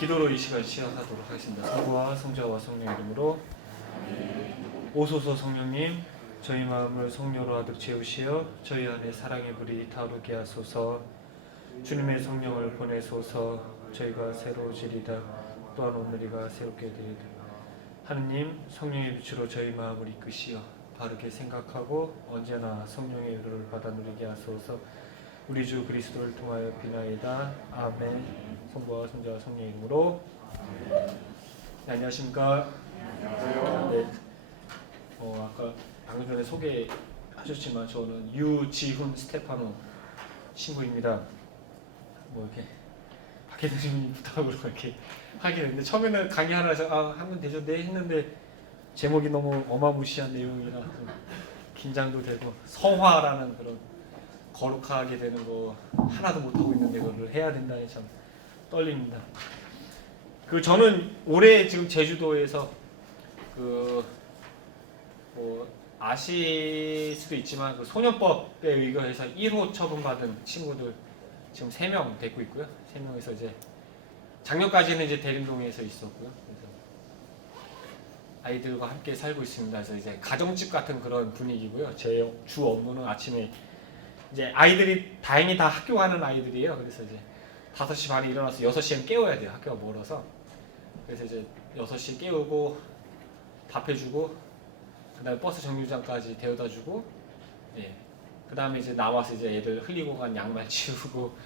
기도로 이 시간 시작하도록 하겠습니다. 성부와 성자와 성령의 이름으로. 오소서 성령님, 저희 마음을 성령으로 가득 채우시어 저희 안에 사랑의 불이 타오르게 하소서. 주님의 성령을 보내소서. 저희가 새로워지리다. 또한 오늘이가 새롭게 되리다. 하느님, 성령의 빛으로 저희 마음을 이끄시어 바르게 생각하고 언제나 성령의 위로를 받아 누리게 하소서. 우리 주 그리스도를 통하여 비나이다. 아멘. 성부와 성자와 성령의 이름으로. 네, 안녕하십니까. 네. 아까 방금 전에 소개하셨지만 저는 유지훈 스테파노 신부입니다. 뭐 이렇게 박혜 선생님 부탁으로 이렇게 하게 됐는데, 처음에는 강의 하나 해서 하면 되죠 네 했는데 제목이 너무 어마무시한 내용이라 좀 긴장도 되고, 성화라는 그런 거룩하게 되는 거 하나도 못하고 있는데 그걸 해야 된다니 참 떨립니다. 저는 올해 지금 제주도에서 뭐 아실 수도 있지만 소년법에 의거해서 1호 처분받은 친구들 지금 3명 데리고 있고요. 3명에서 이제 작년까지는 이제 대림동에서 있었고요. 그래서 아이들과 함께 살고 있습니다. 그래서 이제 가정집 같은 그런 분위기고요. 제 주 업무는 아침에 이제 아이들이 다행히 다 학교 가는 아이들이에요. 그래서 이제 5시 반에 일어나서 6시엔 깨워야 돼요. 학교가 멀어서. 그래서 이제 6시 깨우고 밥 해주고, 그 다음에 버스 정류장까지 데려다주고, 예. 그 다음에 이제 나와서 이제 애들 흘리고 간 양말 치우고,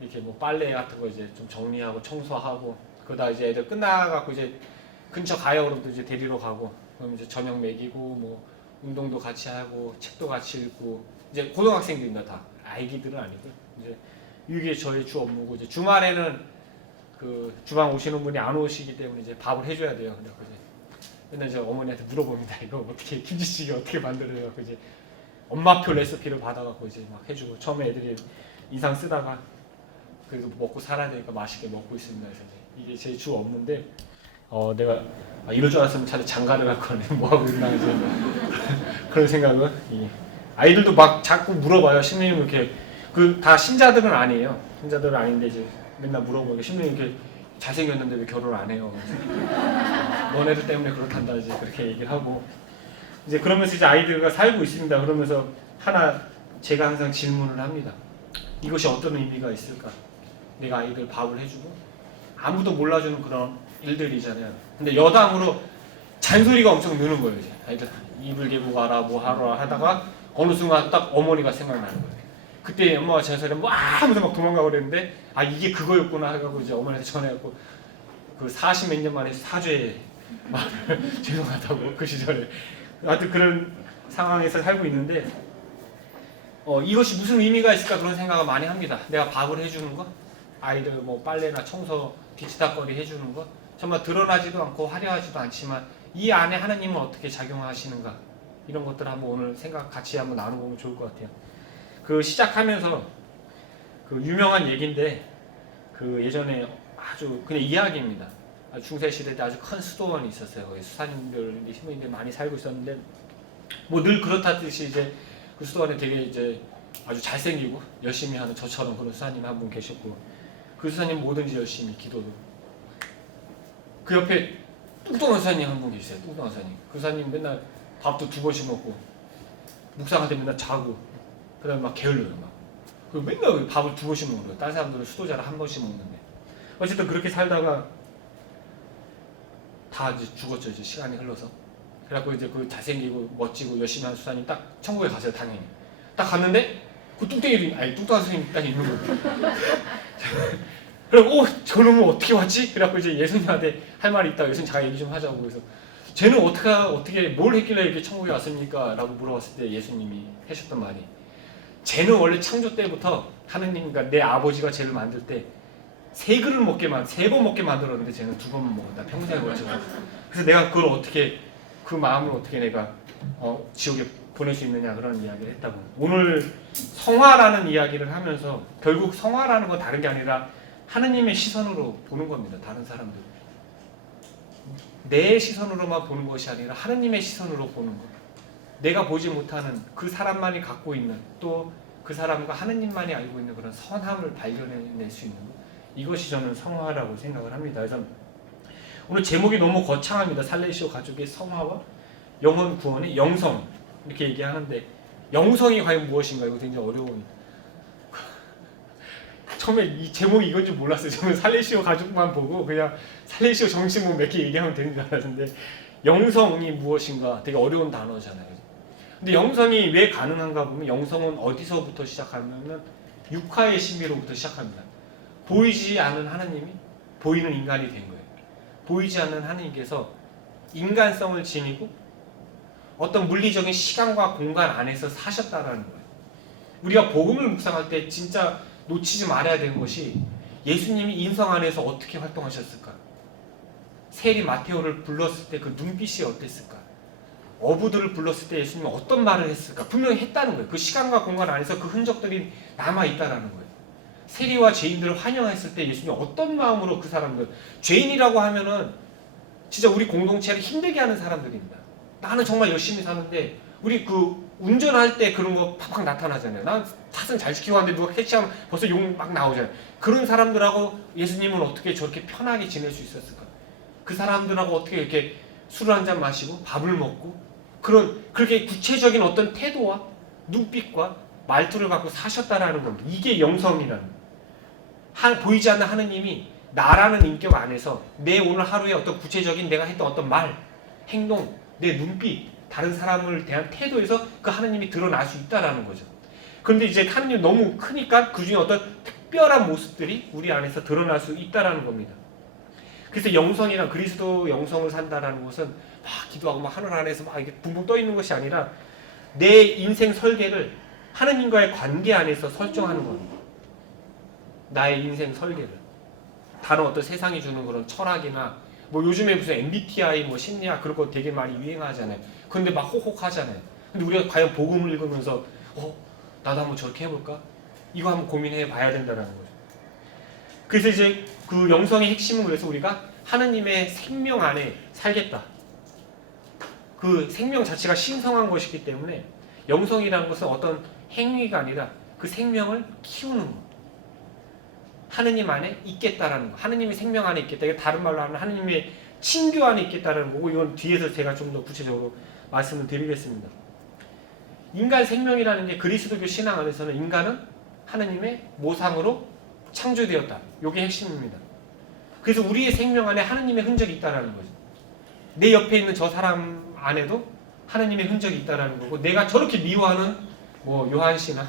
이렇게 뭐 빨래 같은 거 이제 좀 정리하고 청소하고, 그러다 이제 애들 끝나갖고 이제 근처 가요 그러면 또 이제 데리러 가고, 그럼 이제 저녁 먹이고, 뭐 운동도 같이 하고, 책도 같이 읽고, 이제 고등학생들입니다. 다 아기들은 아니고. 이제 이게 저희 주 업무고, 이제 주말에는 주방 오시는 분이 안 오시기 때문에 이제 밥을 해줘야 돼요. 그래서 이제 맨날 이제 어머니한테 물어봅니다. 이거 어떻게 김치찌개 어떻게 만들어요? 이제 엄마표 레시피를 받아갖고 이제 막 해주고, 처음에 애들이 인상 쓰다가 그래도 먹고 살아야 되니까 맛있게 먹고 있습니다. 그래서 이게 제 주 업무인데, 내가 이럴 줄 알았으면 차라리 장가를 갈 거네. 뭐 하고 있나 이제 그런 생각은. 아이들도 막 자꾸 물어봐요. 신부님 이렇게 다 신자들은 아니에요. 신자들은 아닌데 이제 맨날 물어보고, 신부님 이렇게 잘생겼는데 왜 결혼 안 해요? 너네들 때문에 그렇단다 이제 그렇게 얘기를 하고, 이제 그러면서 이제 아이들과 살고 있습니다. 그러면서 제가 항상 질문을 합니다. 이것이 어떤 의미가 있을까? 내가 아이들 밥을 해주고 아무도 몰라주는 그런 일들이잖아요. 근데 여담으로 잔소리가 엄청 느는 거예요. 이제 아이들 이불 개고 와라 뭐 하라 하다가 어느 순간 딱 어머니가 생각나는 거예요. 그때 엄마가 잔소리를 막 하면서 막 도망가 버렸는데, 이게 그거였구나 하고 이제 어머니한테 전화했고, 40몇 년 만에 사죄 말을 죄송하다고 그 시절에. 하여튼 그런 상황에서 살고 있는데, 이것이 무슨 의미가 있을까 그런 생각을 많이 합니다. 내가 밥을 해주는 거, 아이들 뭐 빨래나 청소 뒤치다거리 해주는 거, 정말 드러나지도 않고 화려하지도 않지만 이 안에 하나님은 어떻게 작용하시는가, 이런 것들 한번 오늘 생각 같이 한번 나눠보면 좋을 것 같아요. 시작하면서 유명한 얘기인데, 예전에 아주 그냥 이야기입니다. 중세 시대 때 아주 큰 수도원이 있었어요. 거기 수사님들, 신부님들 많이 살고 있었는데, 뭐 늘 그렇다듯이 이제 그 수도원에 되게 이제 아주 잘생기고 열심히 하는 저처럼 그런 수사님 한 분 계셨고, 그 수사님 뭐든지 열심히 기도도. 그 옆에 뚱뚱한 수사님 한 분 계세요. 뚱뚱한 수사님. 그 수사님 맨날 밥도 2번씩 먹고 묵상할 때 맨날 자고, 그 다음에 막 게을러요. 그리고 맨날 밥을 2번씩 먹는 거예요. 다른 사람들은 수도자를 1번씩 먹는데. 어쨌든 그렇게 살다가 다 이제 죽었죠. 이제 시간이 흘러서. 그래갖고 이제 그 잘생기고 멋지고 열심히 하는 수사님 딱 천국에 가세요. 당연히. 딱 갔는데 그 뚱뚱한 선생님이 딱 있는 거예요. 그리고 저놈은 어떻게 왔지? 그래갖고 이제 예수님한테 할 말이 있다. 예수님 잠깐 얘기 좀 하자고. 그래서 쟤는 어떻게 뭘 했길래 이렇게 천국에 왔습니까? 라고 물어봤을 때 예수님이 하셨던 말이, 쟤는 원래 창조 때부터 하느님과 내 아버지가 쟤를 만들 때 3번 먹게 만들었는데 쟤는 2번만 먹었다. 평생에 걸쳐. 그래서 내가 그걸 어떻게, 그 마음을 어떻게 내가 지옥에 보낼 수 있느냐, 그런 이야기를 했다고. 오늘 성화라는 이야기를 하면서 결국 성화라는 건 다른 게 아니라 하느님의 시선으로 보는 겁니다. 다른 사람들. 내 시선으로만 보는 것이 아니라 하느님의 시선으로 보는 것. 내가 보지 못하는 그 사람만이 갖고 있는, 또 그 사람과 하느님만이 알고 있는 그런 선함을 발견해낼 수 있는 것. 이것이 저는 성화라고 생각을 합니다. 그래서 오늘 제목이 너무 거창합니다. 살레시오 가족의 성화와 영혼 구원의 영성 이렇게 얘기하는데 영성이 과연 무엇인가 이거 굉장히 어려운 처음에 이 제목이 이건 줄 몰랐어요. 저는 살레시오 가족만 보고 그냥 살레시오 정신문 몇 개 얘기하면 되는 줄 알았는데 영성이 무엇인가 되게 어려운 단어잖아요. 근데 영성이 왜 가능한가 보면 영성은 어디서부터 시작하냐면 육화의 신비로부터 시작합니다. 보이지 않는 하나님이 보이는 인간이 된 거예요. 보이지 않는 하나님께서 인간성을 지니고 어떤 물리적인 시간과 공간 안에서 사셨다라는 거예요. 우리가 복음을 묵상할 때 진짜 놓치지 말아야 되는 것이 예수님이 인성 안에서 어떻게 활동하셨을까? 세리 마테오를 불렀을 때 그 눈빛이 어땠을까? 어부들을 불렀을 때 예수님은 어떤 말을 했을까? 분명히 했다는 거예요. 그 시간과 공간 안에서 그 흔적들이 남아있다는 거예요. 세리와 죄인들을 환영했을 때 예수님이 어떤 마음으로 그 사람들, 죄인이라고 하면은 진짜 우리 공동체를 힘들게 하는 사람들입니다. 나는 정말 열심히 사는데 우리 그 운전할 때 그런 거 팍팍 나타나잖아요. 난 차선 잘 지키고 하는데 누가 캐치하면 벌써 욕 막 나오잖아요. 그런 사람들하고 예수님은 어떻게 저렇게 편하게 지낼 수 있었을까? 그 사람들하고 어떻게 이렇게 술을 한잔 마시고 밥을 먹고 그렇게 구체적인 어떤 태도와 눈빛과 말투를 갖고 사셨다라는 겁니다. 이게 영성이라는 거예요. 보이지 않는 하느님이 나라는 인격 안에서 내 오늘 하루에 어떤 구체적인 내가 했던 어떤 말, 행동, 내 눈빛, 다른 사람을 대한 태도에서 그 하느님이 드러날 수 있다라는 거죠. 그런데 이제 하느님이 너무 크니까 그 중에 어떤 특별한 모습들이 우리 안에서 드러날 수 있다라는 겁니다. 그래서 영성이란 그리스도 영성을 산다라는 것은 막 기도하고 막 하늘 안에서 막 이게 붕붕 떠 있는 것이 아니라 내 인생 설계를 하느님과의 관계 안에서 설정하는 겁니다. 나의 인생 설계를 다른 어떤 세상이 주는 그런 철학이나 뭐 요즘에 무슨 MBTI 뭐 심리학 그런 거 되게 많이 유행하잖아요. 근데 막 호호하잖아요. 근데 우리가 과연 복음을 읽으면서 나도 한번 저렇게 해볼까? 이거 한번 고민해 봐야 된다는 거죠. 그래서 이제 그 영성의 핵심은 그래서 우리가 하느님의 생명 안에 살겠다. 그 생명 자체가 신성한 것이기 때문에 영성이라는 것은 어떤 행위가 아니라 그 생명을 키우는 것. 하느님 안에 있겠다라는 거. 하느님의 생명 안에 있겠다. 이게 다른 말로 하면 하느님의 친교 안에 있겠다라는 거고 이건 뒤에서 제가 좀 더 구체적으로 말씀을 드리겠습니다. 인간 생명이라는 게 그리스도교 신앙 안에서는 인간은 하느님의 모상으로 창조되었다. 이게 핵심입니다. 그래서 우리의 생명 안에 하느님의 흔적이 있다라는 거죠. 내 옆에 있는 저 사람 안에도 하느님의 흔적이 있다라는 거고 내가 저렇게 미워하는 뭐 요한 씨나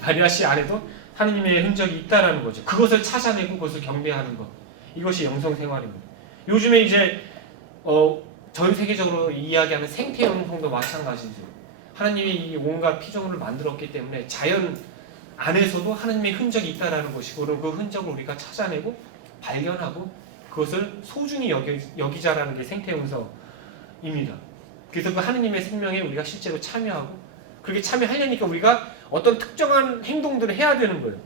마리아 씨 안에도 하느님의 흔적이 있다라는 거죠. 그것을 찾아내고 그것을 경배하는 것. 이것이 영성 생활입니다. 요즘에 이제 전 세계적으로 이야기하는 생태 영성도 마찬가지죠. 하나님이 온갖 피조물을 만들었기 때문에 자연 안에서도 하나님의 흔적이 있다라는 것이고 그 흔적을 우리가 찾아내고 발견하고 그것을 소중히 여기자라는 게 생태 영성입니다. 그래서 그 하나님의 생명에 우리가 실제로 참여하고 그렇게 참여하려니까 우리가 어떤 특정한 행동들을 해야 되는 거예요.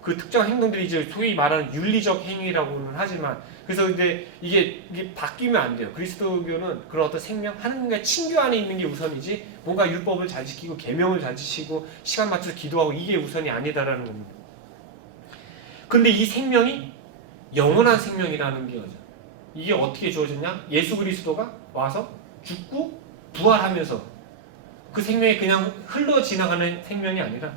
그 특정한 행동들이 이제 소위 말하는 윤리적 행위라고는 하지만 그래서 이제 이게 바뀌면 안 돼요. 그리스도교는 그런 어떤 생명, 하나님과 친교 안에 있는 게 우선이지 뭔가 율법을 잘 지키고 계명을 잘 지키고 시간 맞춰서 기도하고 이게 우선이 아니다라는 겁니다. 그런데 이 생명이 영원한 생명이라는 게 거죠. 이게 어떻게 주어졌냐? 예수 그리스도가 와서 죽고 부활하면서 그 생명이 그냥 흘러 지나가는 생명이 아니라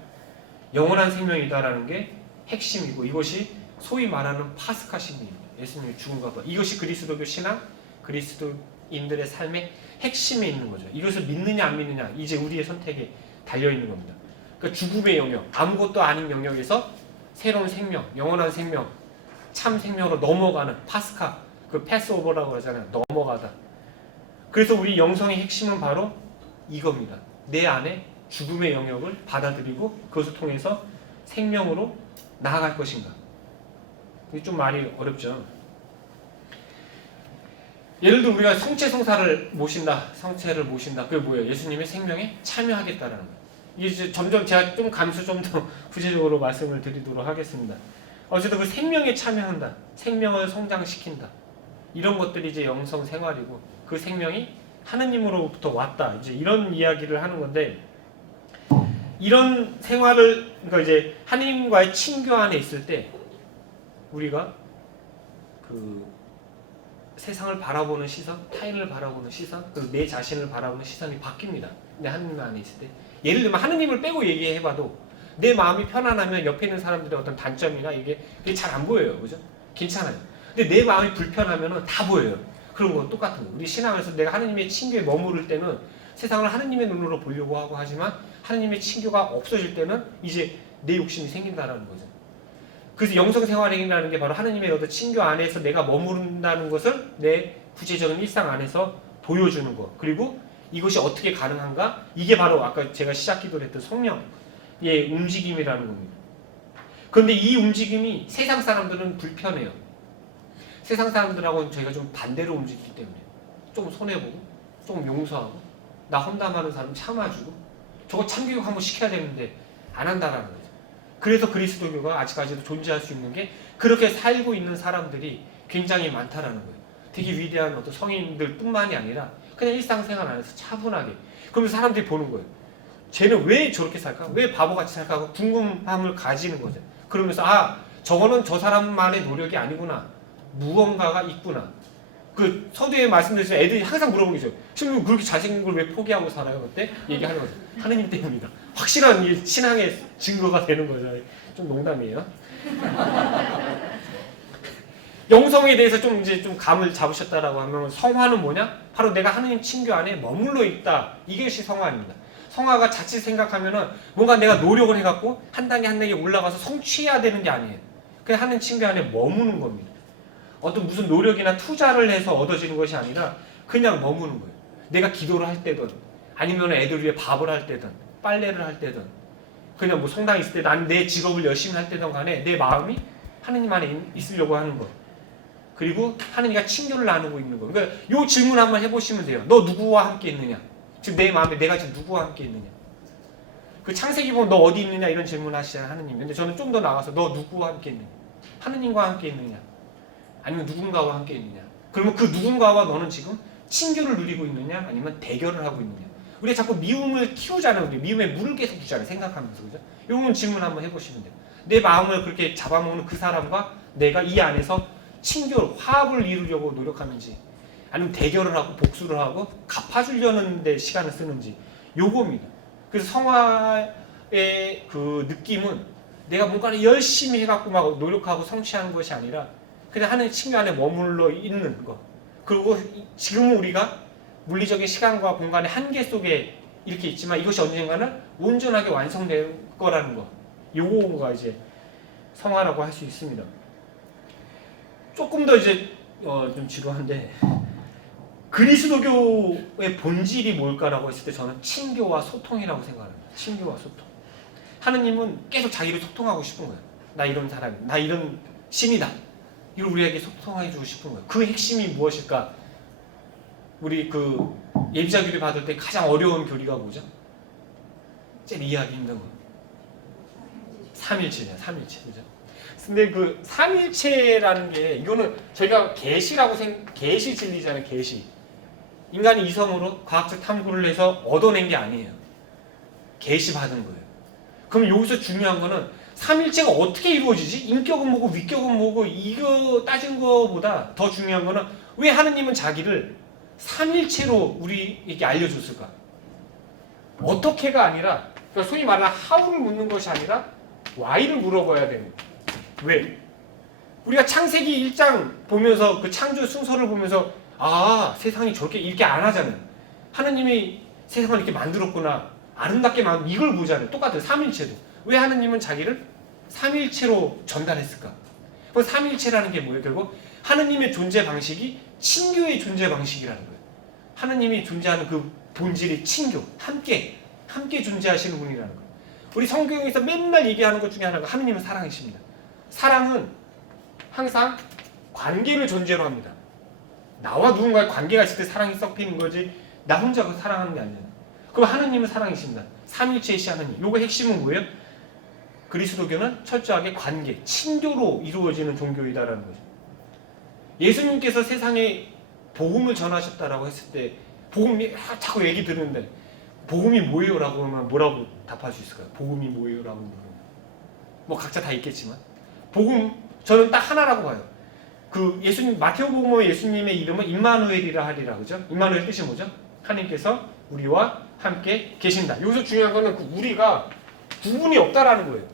영원한 생명이다라는 게 핵심이고 이것이 소위 말하는 파스카 신비입니다. 예수님의 죽음과 부활. 이것이 그리스도교 신앙, 그리스도인들의 삶의 핵심에 있는 거죠. 이것을 믿느냐 안 믿느냐 이제 우리의 선택에 달려있는 겁니다. 그러니까 죽음의 영역, 아무것도 아닌 영역에서 새로운 생명, 영원한 생명, 참 생명으로 넘어가는 파스카, 그 패스오버라고 하잖아요. 넘어가다. 그래서 우리 영성의 핵심은 바로 이겁니다. 내 안에 죽음의 영역을 받아들이고 그것을 통해서 생명으로 나아갈 것인가. 이게 좀 말이 어렵죠. 예를 들어 우리가 성체성사를 모신다, 성체를 모신다. 그게 뭐예요? 예수님의 생명에 참여하겠다라는 거예요. 이게 이제 점점 제가 좀 감수 좀 더 구체적으로 말씀을 드리도록 하겠습니다. 어쨌든 그 생명에 참여한다, 생명을 성장시킨다. 이런 것들이 이제 영성 생활이고 그 생명이 하느님으로부터 왔다. 이제 이런 이야기를 하는 건데 이런 생활을 그러니까 이제 하느님과의 친교 안에 있을 때 우리가 그 세상을 바라보는 시선, 타인을 바라보는 시선, 그리고 내 자신을 바라보는 시선이 바뀝니다. 내 하느님 안에 있을 때. 예를 들면 하느님을 빼고 얘기해봐도 내 마음이 편안하면 옆에 있는 사람들의 어떤 단점이나 이게 잘 안 보여요. 그죠? 괜찮아요. 근데 내 마음이 불편하면 다 보여요. 그런 건 똑같은 거예요. 우리 신앙에서 내가 하느님의 친교에 머무를 때는 세상을 하느님의 눈으로 보려고 하고 하지만 하느님의 친교가 없어질 때는 이제 내 욕심이 생긴다라는 거죠. 그래서 영성생활행위라는 게 바로 하느님의 어떤 친교 안에서 내가 머무른다는 것을 내 구체적인 일상 안에서 보여주는 것. 그리고 이것이 어떻게 가능한가? 이게 바로 아까 제가 시작 기도를 했던 성령의 움직임이라는 겁니다. 그런데 이 움직임이 세상 사람들은 불편해요. 세상 사람들하고는 저희가 좀 반대로 움직이기 때문에 좀 손해보고 좀 용서하고 나 험담하는 사람 참아주고 저거 참교육 한번 시켜야 되는데 안 한다라는 거죠. 그래서 그리스도교가 아직까지도 존재할 수 있는 게 그렇게 살고 있는 사람들이 굉장히 많다라는 거예요. 되게 위대한 어떤 성인들 뿐만이 아니라 그냥 일상생활 안에서 차분하게. 그러면서 사람들이 보는 거예요. 쟤는 왜 저렇게 살까? 왜 바보같이 살까? 하고 궁금함을 가지는 거죠. 그러면서 아, 저거는 저 사람만의 노력이 아니구나. 무언가가 있구나. 그 서두에 말씀드렸지만 애들이 항상 물어보는 거죠. 지금 그렇게 잘생긴 걸 왜 포기하고 살아요? 그때 얘기하는 거죠. 하느님 때문이다. 확실한 신앙의 증거가 되는 거죠. 좀 농담이에요. 영성에 대해서 좀 이제 좀 감을 잡으셨다라고 하면 성화는 뭐냐? 바로 내가 하느님 친교 안에 머물러 있다. 이것이 성화입니다. 성화가 자칫 생각하면은 뭔가 내가 노력을 해갖고 한 단계 한 단계 올라가서 성취해야 되는 게 아니에요. 그냥 하느님 친교 안에 머무는 겁니다. 어떤 무슨 노력이나 투자를 해서 얻어지는 것이 아니라 그냥 머무는 거예요. 내가 기도를 할 때든 아니면 애들 위해 밥을 할 때든 빨래를 할 때든 그냥 뭐 성당에 있을 때든 아니면 내 직업을 열심히 할 때든 간에 내 마음이 하느님 안에 있으려고 하는 거. 그리고 하느님과 친교를 나누고 있는 거. 그러니까 이 질문 한번 해보시면 돼요. 너 누구와 함께 있느냐? 지금 내 마음에 내가 지금 누구와 함께 있느냐? 그 창세기 보면 너 어디 있느냐 이런 질문 하시잖아요, 하느님. 근데 저는 좀 더 나가서 너 누구와 함께 있느냐? 하느님과 함께 있느냐? 아니면 누군가와 함께 있느냐? 그러면 그 누군가와 너는 지금 친교를 누리고 있느냐? 아니면 대결을 하고 있느냐? 우리가 자꾸 미움을 키우잖아요. 우리 미움에 물을 계속 주잖아요. 생각하면서. 그죠? 이런 질문 한번 해보시면 돼요. 내 마음을 그렇게 잡아먹는 그 사람과 내가 이 안에서 친교, 화합을 이루려고 노력하는지 아니면 대결을 하고 복수를 하고 갚아주려는 데 시간을 쓰는지 요겁니다. 그래서 성화의 그 느낌은 내가 뭔가를 열심히 해갖고 막 노력하고 성취하는 것이 아니라 그냥 하는 친교 안에 머물러 있는 것. 그리고 지금은 우리가 물리적인 시간과 공간의 한계 속에 이렇게 있지만 이것이 언젠가는 온전하게 완성될 거라는 것. 요거가 이제 성화라고 할 수 있습니다. 조금 더 이제 좀 지루한데 그리스도교의 본질이 뭘까라고 했을 때 저는 친교와 소통이라고 생각합니다. 친교와 소통. 하느님은 계속 자기를 소통하고 싶은 거예요. 나 이런 사람이야. 나 이런 신이다. 이걸 우리에게 소통해주고 싶은 거예요. 그 핵심이 무엇일까? 우리 그 예비자 교리 받을 때 가장 어려운 교리가 뭐죠? 제일 이해하기 힘든 거. 삼일체냐, 삼일체. 그죠? 근데 그 삼일체라는 게 이거는 저희가 계시 진리잖아요. 계시. 인간이 이성으로 과학적 탐구를 해서 얻어낸 게 아니에요. 계시 받은 거예요. 그럼 여기서 중요한 거는 삼일체가 어떻게 이루어지지? 인격은 뭐고 위격은 뭐고 이거 따진 거보다 더 중요한 거는 왜 하느님은 자기를 삼일체로 우리에게 알려줬을까? 어떻게가 아니라 그러니까 소위 말하는 how를 묻는 것이 아니라 why를 물어봐야 되는 거예요. 왜? 우리가 창세기 1장 보면서 그 창조 순서를 보면서 아 세상이 저렇게 이렇게 안 하잖아요. 하느님이 세상을 이렇게 만들었구나. 아름답게 만든 이걸 보잖아요. 똑같아요. 삼일체도. 왜 하느님은 자기를 삼일체로 전달했을까? 그 삼일체라는 게 뭐예요? 결국 하느님의 존재 방식이 친교의 존재 방식이라는 거예요. 하느님이 존재하는 그 본질이 친교, 함께 존재하시는 분이라는 거예요. 우리 성경에서 맨날 얘기하는 것 중에 하나가 하느님은 사랑이십니다. 사랑은 항상 관계를 존재로 합니다. 나와 누군가의 관계가 있을 때 사랑이 섞이는 거지 나 혼자 그 사랑하는 게 아니에요. 그럼 하느님은 사랑이십니다. 삼일체이신 하느님. 요거 핵심은 뭐예요? 그리스도교는 철저하게 관계, 친교로 이루어지는 종교이다라는 거죠. 예수님께서 세상에 복음을 전하셨다라고 했을 때 복음이 자꾸 얘기 들으는데 복음이 뭐예요? 라고 하면 뭐라고 답할 수 있을까요? 복음이 뭐예요? 라고 물으면 뭐 각자 다 있겠지만 복음 저는 딱 하나라고 봐요. 그 예수님 마태복음의 예수님의 이름은 임마누엘이라 하리라 그죠? 임마누엘 뜻이 뭐죠? 하나님께서 우리와 함께 계신다. 여기서 중요한 거는 그 우리가 구분이 없다라는 거예요.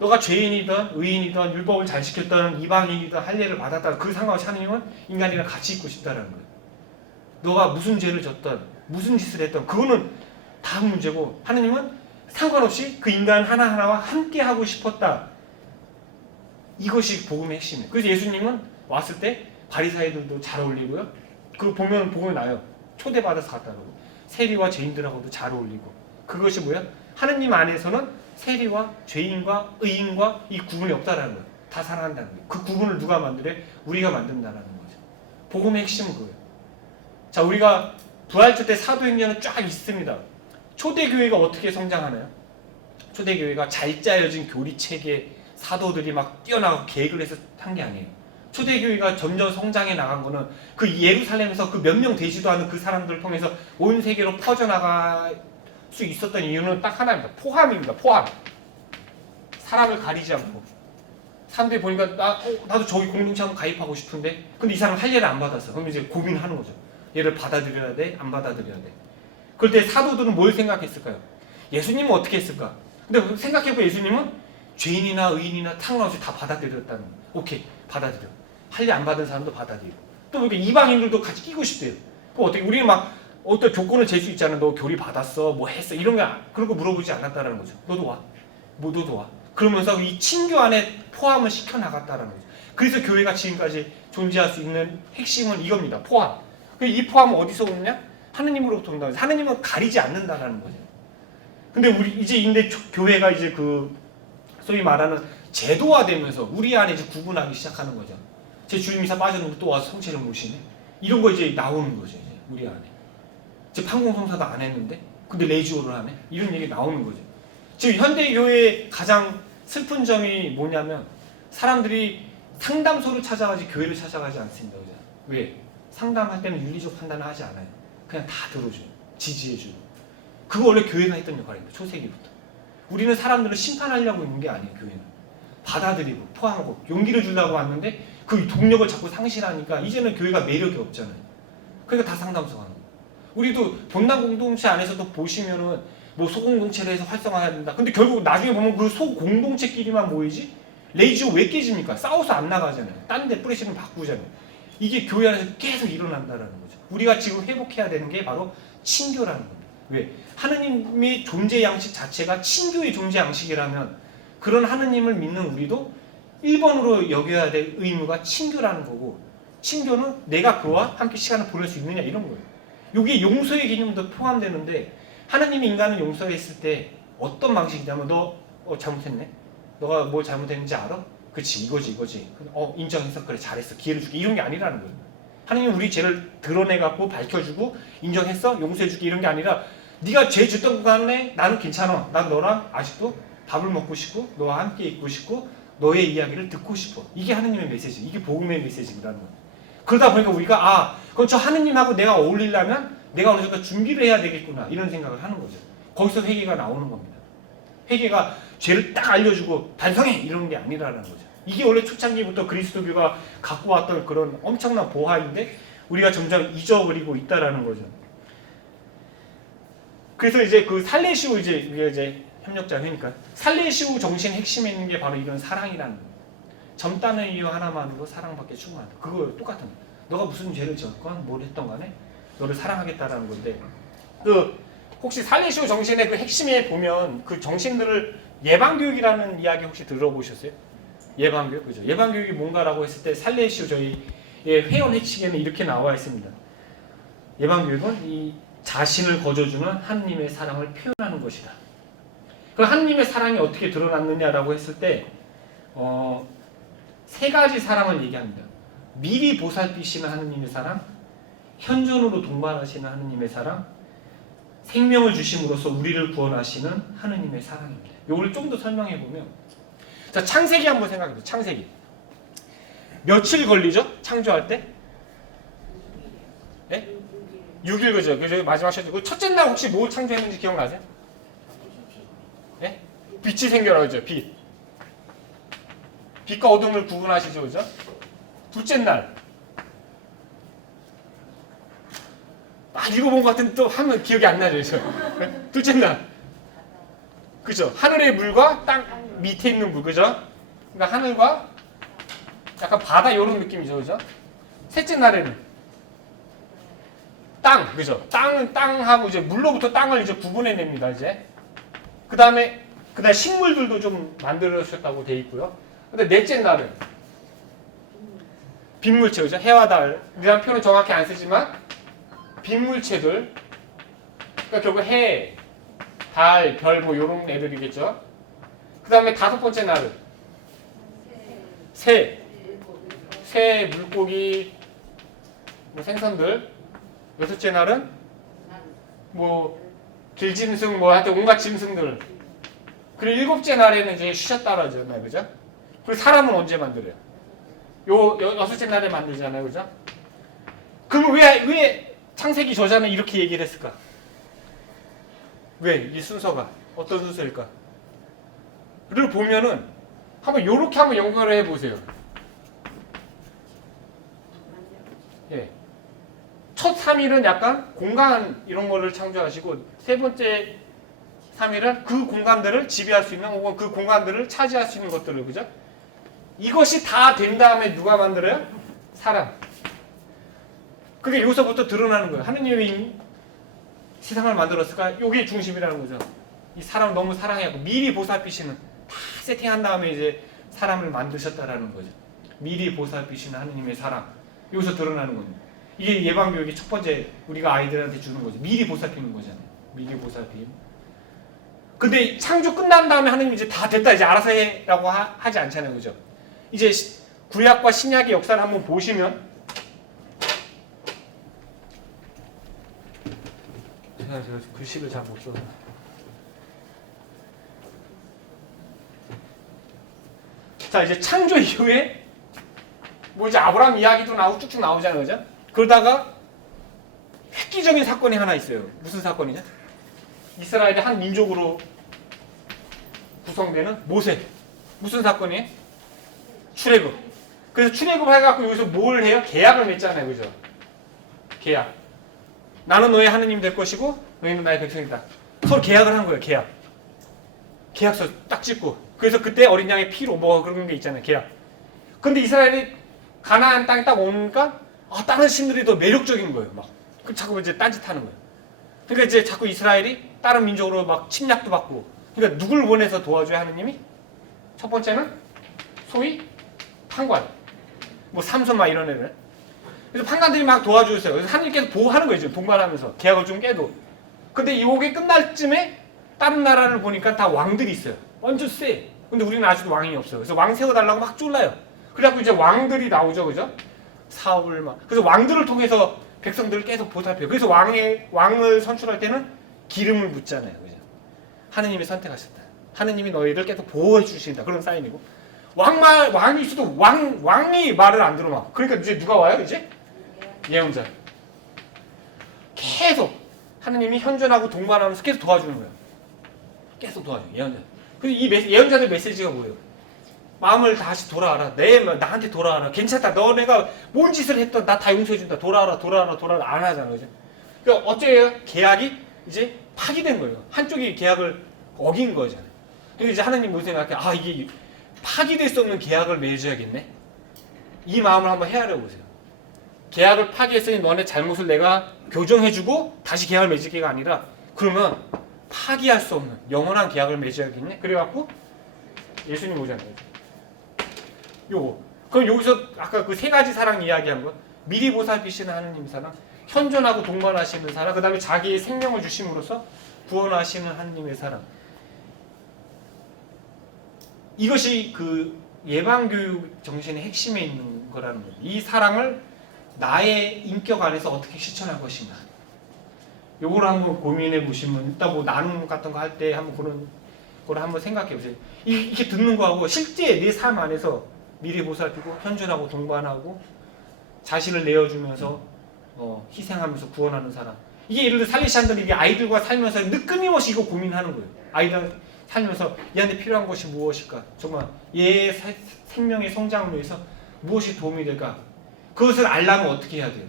너가 죄인이든 의인이든 율법을 잘 지켰던 이방인이든 할례를 받았다 그 상관없이 하나님은 인간이랑 같이 있고 싶다라는 거예요. 너가 무슨 죄를 졌던 무슨 짓을 했던 그거는 다음 문제고 하나님은 상관없이 그 인간 하나하나와 함께 하고 싶었다. 이것이 복음의 핵심이에요. 그래서 예수님은 왔을 때 바리사이들도 잘 어울리고요. 그 보면 복음이 나요. 초대받아서 갔다 오고 세리와 죄인들하고도 잘 어울리고 그것이 뭐야? 하느님 안에서는 세리와 죄인과 의인과 이 구분이 없다라는 거예요. 다 사랑한다는 거예요. 그 구분을 누가 만들어요? 우리가 만든다라는 거죠. 복음의 핵심은 그거예요. 자, 우리가 부활절 때 사도행전은 쫙 있습니다. 초대교회가 어떻게 성장하나요? 초대교회가 잘 짜여진 교리체계 사도들이 막 뛰어나가고 계획을 해서 한 게 아니에요. 초대교회가 점점 성장해 나간 거는 그 예루살렘에서 그 몇 명 되지도 않은 그 사람들을 통해서 온 세계로 퍼져나갈 수 있었던 이유는 딱 하나입니다. 포함입니다. 포함. 사람을 가리지 않고. 사람들이 보니까 나도 저기 공동체 한번 가입하고 싶은데 근데 이 사람 할례를 안 받았어. 그럼 이제 고민하는 거죠. 얘를 받아들여야 돼? 안 받아들여야 돼? 그럴 때 사도들은 뭘 생각했을까요? 예수님은 어떻게 했을까? 근데 생각해보면 예수님은 죄인이나 의인이나 상관없이 다 받아들였다는 거예요. 오케이, 받아들여. 할례 안 받은 사람도 받아들이고. 또 이렇게 이방인들도 같이 끼고 싶대요. 그럼 어떻게 우리는 막 어떤 조건을 잴 수 있잖아. 너 교리 받았어, 뭐 했어, 이런 거 그런 거 물어보지 않았다라는 거죠. 너도 와, 너도 와. 그러면서 이 친교 안에 포함을 시켜 나갔다라는 거죠. 그래서 교회가 지금까지 존재할 수 있는 핵심은 이겁니다. 포함. 이 포함은 어디서 오느냐? 하느님으로부터 온다. 하느님은 가리지 않는다라는 거죠. 근데 우리 이제 교회가 이제 그 소위 말하는 제도화되면서 우리 안에 이제 구분하기 시작하는 거죠. 제 주일미사 빠졌는데 또 와서 성체를 모시네. 이런 거 이제 나오는 거죠. 이제 우리 안에. 제 판공성사도 안 했는데 근데 레이지오를 하네. 이런 얘기 나오는 거죠. 지금 현대교회의 가장 슬픈 점이 뭐냐면 사람들이 상담소를 찾아가지 교회를 찾아가지 않습니다. 그죠? 왜? 상담할 때는 윤리적 판단을 하지 않아요. 그냥 다 들어줘요. 지지해줘요. 그거 원래 교회가 했던 역할입니다. 초세기부터. 우리는 사람들을 심판하려고 있는 게 아니에요. 교회는. 받아들이고 포함하고 용기를 주려고 왔는데 그 동력을 자꾸 상실하니까 이제는 교회가 매력이 없잖아요. 그러니까 다 상담소 가는 거예요. 우리도 본당 공동체 안에서도 보시면은 뭐 소공동체를 해서 활성화해야 된다. 근데 결국 나중에 보면 그 소공동체끼리만 모이지 레이지오 왜 깨집니까? 싸워서 안 나가잖아요. 딴 데 프레시는 바꾸잖아요. 이게 교회 안에서 계속 일어난다는 거죠. 우리가 지금 회복해야 되는 게 바로 친교라는 겁니다. 왜? 하느님의 존재 양식 자체가 친교의 존재 양식이라면 그런 하느님을 믿는 우리도 1번으로 여겨야 될 의무가 친교라는 거고 친교는 내가 그와 함께 시간을 보낼 수 있느냐 이런 거예요. 여기에 용서의 개념도 포함되는데 하느님이 인간을 용서했을 때 어떤 방식이냐면 너 잘못했네. 너가 뭘 잘못했는지 알아? 그치 이거지. 인정해서 그래 잘했어. 기회를 줄게. 이런 게 아니라는 거예요. 하느님은 우리 죄를 드러내갖고 밝혀주고 인정했어? 용서해줄게 이런 게 아니라 네가 죄 짓던 간에 나는 괜찮아. 난 너랑 아직도 밥을 먹고 싶고 너와 함께 있고 싶고 너의 이야기를 듣고 싶어. 이게 하느님의 메시지. 이게 복음의 메시지라는 거예요. 그러다 보니까 우리가 그럼 저 하느님하고 내가 어울리려면 내가 어느 정도 준비를 해야 되겠구나 이런 생각을 하는 거죠. 거기서 회개가 나오는 겁니다. 회개가 죄를 딱 알려주고 반성해 이런 게 아니라는 거죠. 이게 원래 초창기부터 그리스도교가 갖고 왔던 그런 엄청난 보화인데 우리가 점점 잊어버리고 있다라는 거죠. 그래서 이제 그 살레시오 우리가 이제 협력자 회니까 살레시오 정신 핵심에 있는 게 바로 이런 사랑이라는 거예요. 젊다는 이유 하나만으로 사랑받게 충분하다. 그거 똑같은 거예요. 너가 무슨 죄를 지었건 뭘 했던 간에 너를 사랑하겠다라는 건데 혹시 살레시오 정신의 그 핵심에 보면 그 정신들을 예방교육이라는 이야기 혹시 들어보셨어요? 예방교육 그죠? 예방교육이 뭔가라고 했을 때 살레시오 저희 회원 핵심에는 이렇게 나와 있습니다. 예방교육은 이 자신을 거저주는 하느님의 사랑을 표현하는 것이다. 그 하느님의 사랑이 어떻게 드러났느냐라고 했을 때 세 가지 사랑을 얘기합니다. 미리 보살피시는 하느님의 사랑, 현존으로 동반하시는 하느님의 사랑, 생명을 주심으로써 우리를 구원하시는 하느님의 사랑입니다. 이걸 좀 더 설명해 보면, 자 창세기 한번 생각해 보세요. 창세기 며칠 걸리죠? 창조할 때? 예? 6일 그죠? 마지막 그 첫째 날 혹시 뭘 창조했는지 기억나세요? 예? 빛이 생겨라 그죠? 빛. 빛과 어둠을 구분하시죠, 그죠? 둘째 날. 읽어본 것 같은데 또 하면 기억이 안 나죠, 그죠? 둘째 날. 그죠? 하늘의 물과 땅 밑에 있는 물, 그죠? 그러니까 하늘과 약간 바다 이런 느낌이죠, 그죠? 셋째 날에는 땅, 그죠? 땅은 땅하고 이제 물로부터 땅을 이제 구분해냅니다, 이제. 그 다음에 식물들도 좀 만들어주셨다고 돼 있고요. 근데 넷째 날은 빈물체, 그죠? 해와 달, 이라는 표현은 정확히 안 쓰지만 빈물체들, 그러니까 결국 해, 달, 별 뭐 이런 애들이겠죠. 그 다음에 다섯 번째 날은 새, 물고기, 뭐 생선들. 여섯째 날은 뭐 길짐승, 뭐 하여튼 온갖 짐승들. 그리고 일곱째 날에는 이제 쉬셨다 그러잖아요, 그죠? 그리고 사람은 언제 만들어요? 여섯째 날에 만들잖아요, 그죠? 그럼 왜 창세기 저자는 이렇게 얘기를 했을까? 왜? 이 순서가 어떤 순서일까? 를 보면은 요렇게 한번 연결을 해보세요. 예. 첫 3일은 약간 공간 이런 거를 창조하시고, 세 번째 3일은 그 공간들을 지배할 수 있는, 혹은 그 공간들을 차지할 수 있는 것들을, 그죠? 이것이 다 된 다음에 누가 만들어요? 사람. 그게 여기서부터 드러나는 거예요. 하느님이 세상을 만들었을까? 이게 중심이라는 거죠. 이 사람을 너무 사랑해갖고 미리 보살피시는, 다 세팅한 다음에 이제 사람을 만드셨다라는 거죠. 미리 보살피시는 하느님의 사랑. 여기서 드러나는 겁니다. 이게 예방교육의 첫 번째 우리가 아이들한테 주는 거죠. 미리 보살피는 거잖아요. 미리 보살핌. 근데 창조 끝난 다음에 하느님 이제 다 됐다, 이제 알아서 해라고 하지 않잖아요, 그죠? 이제 구약과 신약의 역사를 한번 보시면, 제가 글씨를 잘 못 써서. 자, 이제 창조 이후에 뭐 이제 아브라함 이야기도 나오고 쭉쭉 나오잖아요, 그죠? 그러다가 획기적인 사건이 하나 있어요. 무슨 사건이냐? 이스라엘의 한 민족으로 구성되는 모세. 무슨 사건이에요? 출애굽. 그래서 출애굽을 해갖고 여기서 뭘 해요? 계약을 맺잖아요, 그죠? 계약. 나는 너의 하느님 될 것이고 너희는 나의 백성이다. 서로 계약을 한 거예요, 계약. 계약서 딱 찍고. 그래서 그때 어린 양의 피로 뭐 그런 게 있잖아요, 계약. 근데 이스라엘이 가나안 땅에 딱 오니까 다른 신들이 더 매력적인 거예요, 막. 그 자꾸 이제 딴짓하는 거예요. 그러니까 이제 자꾸 이스라엘이 다른 민족으로 막 침략도 받고. 그러니까 누굴 보내서 도와줘야 하느님이? 첫 번째는 소위 판관, 뭐 삼손 막 이런 애들. 그래서 판관들이 막 도와주세요. 그래서 하느님께서 보호하는 거예요, 동반하면서 계약을 좀 깨도. 근데 이게 끝날 쯤에 다른 나라를 보니까 다 왕들이 있어요. 완전 세. 근데 우리는 아직도 왕이 없어요. 그래서 왕 세워달라고 막 쫄라요. 그래갖고 이제 왕들이 나오죠, 그죠? 사울 막. 그래서 왕들을 통해서 백성들을 계속 보살펴요. 그래서 왕을 선출할 때는 기름을 붓잖아요, 그죠? 하느님이 선택하셨다. 하느님이 너희를 계속 보호해 주신다. 그런 사인이고. 왕이 있어도 왕이 말을 안 들어 막. 그러니까 이제 누가 와요, 이제? 예언자. 계속 하느님이 현존하고 동반하면서 계속 도와주는 거예요. 계속 도와줘요, 예언자. 그래서 이 예언자들 메시지가 뭐예요? 마음을 다시 돌아와라. 나한테 돌아와라. 괜찮다. 너네가 뭔 짓을 했던 나 다 용서해준다. 돌아와라. 안 하잖아, 그죠? 그러니까 어째요? 계약이 이제 파기된 거예요. 한쪽이 계약을 어긴 거잖아요. 그래서 이제 하느님 무슨 생각해? 이게 파기될 수 없는 계약을 맺어야겠네. 이 마음을 한번 헤아려 보세요. 계약을 파기했으니 너네 잘못을 내가 교정해주고 다시 계약을 맺을게가 아니라, 그러면 파기할 수 없는 영원한 계약을 맺어야겠네. 그래갖고 예수님 오잖아요. 요거. 그럼 여기서 아까 그 세 가지 사랑 이야기한 거, 미리 보살피시는 하느님 사랑, 현존하고 동반하시는 사랑, 그 다음에 자기의 생명을 주심으로써 구원하시는 하느님의 사랑. 이것이 그 예방교육 정신의 핵심에 있는 거라는 거예요. 이 사랑을 나의 인격 안에서 어떻게 실천할 것인가. 요걸 한번 고민해 보시면, 일단 뭐 나눔 같은 거 할 때 한번 그런 걸 한번 생각해 보세요. 이렇게 듣는 거하고 실제 내 삶 안에서 미리 보살피고 현존하고 동반하고 자신을 내어주면서 희생하면서 구원하는 사람. 이게 예를 들어 살리시안들이 이게 아이들과 살면서 끊임없이 이거 고민하는 거예요. 아이들 살면서 얘한테 필요한 것이 무엇일까? 정말 얘의 생명의 성장을 위해서 무엇이 도움이 될까? 그것을 알려면 어떻게 해야 돼요?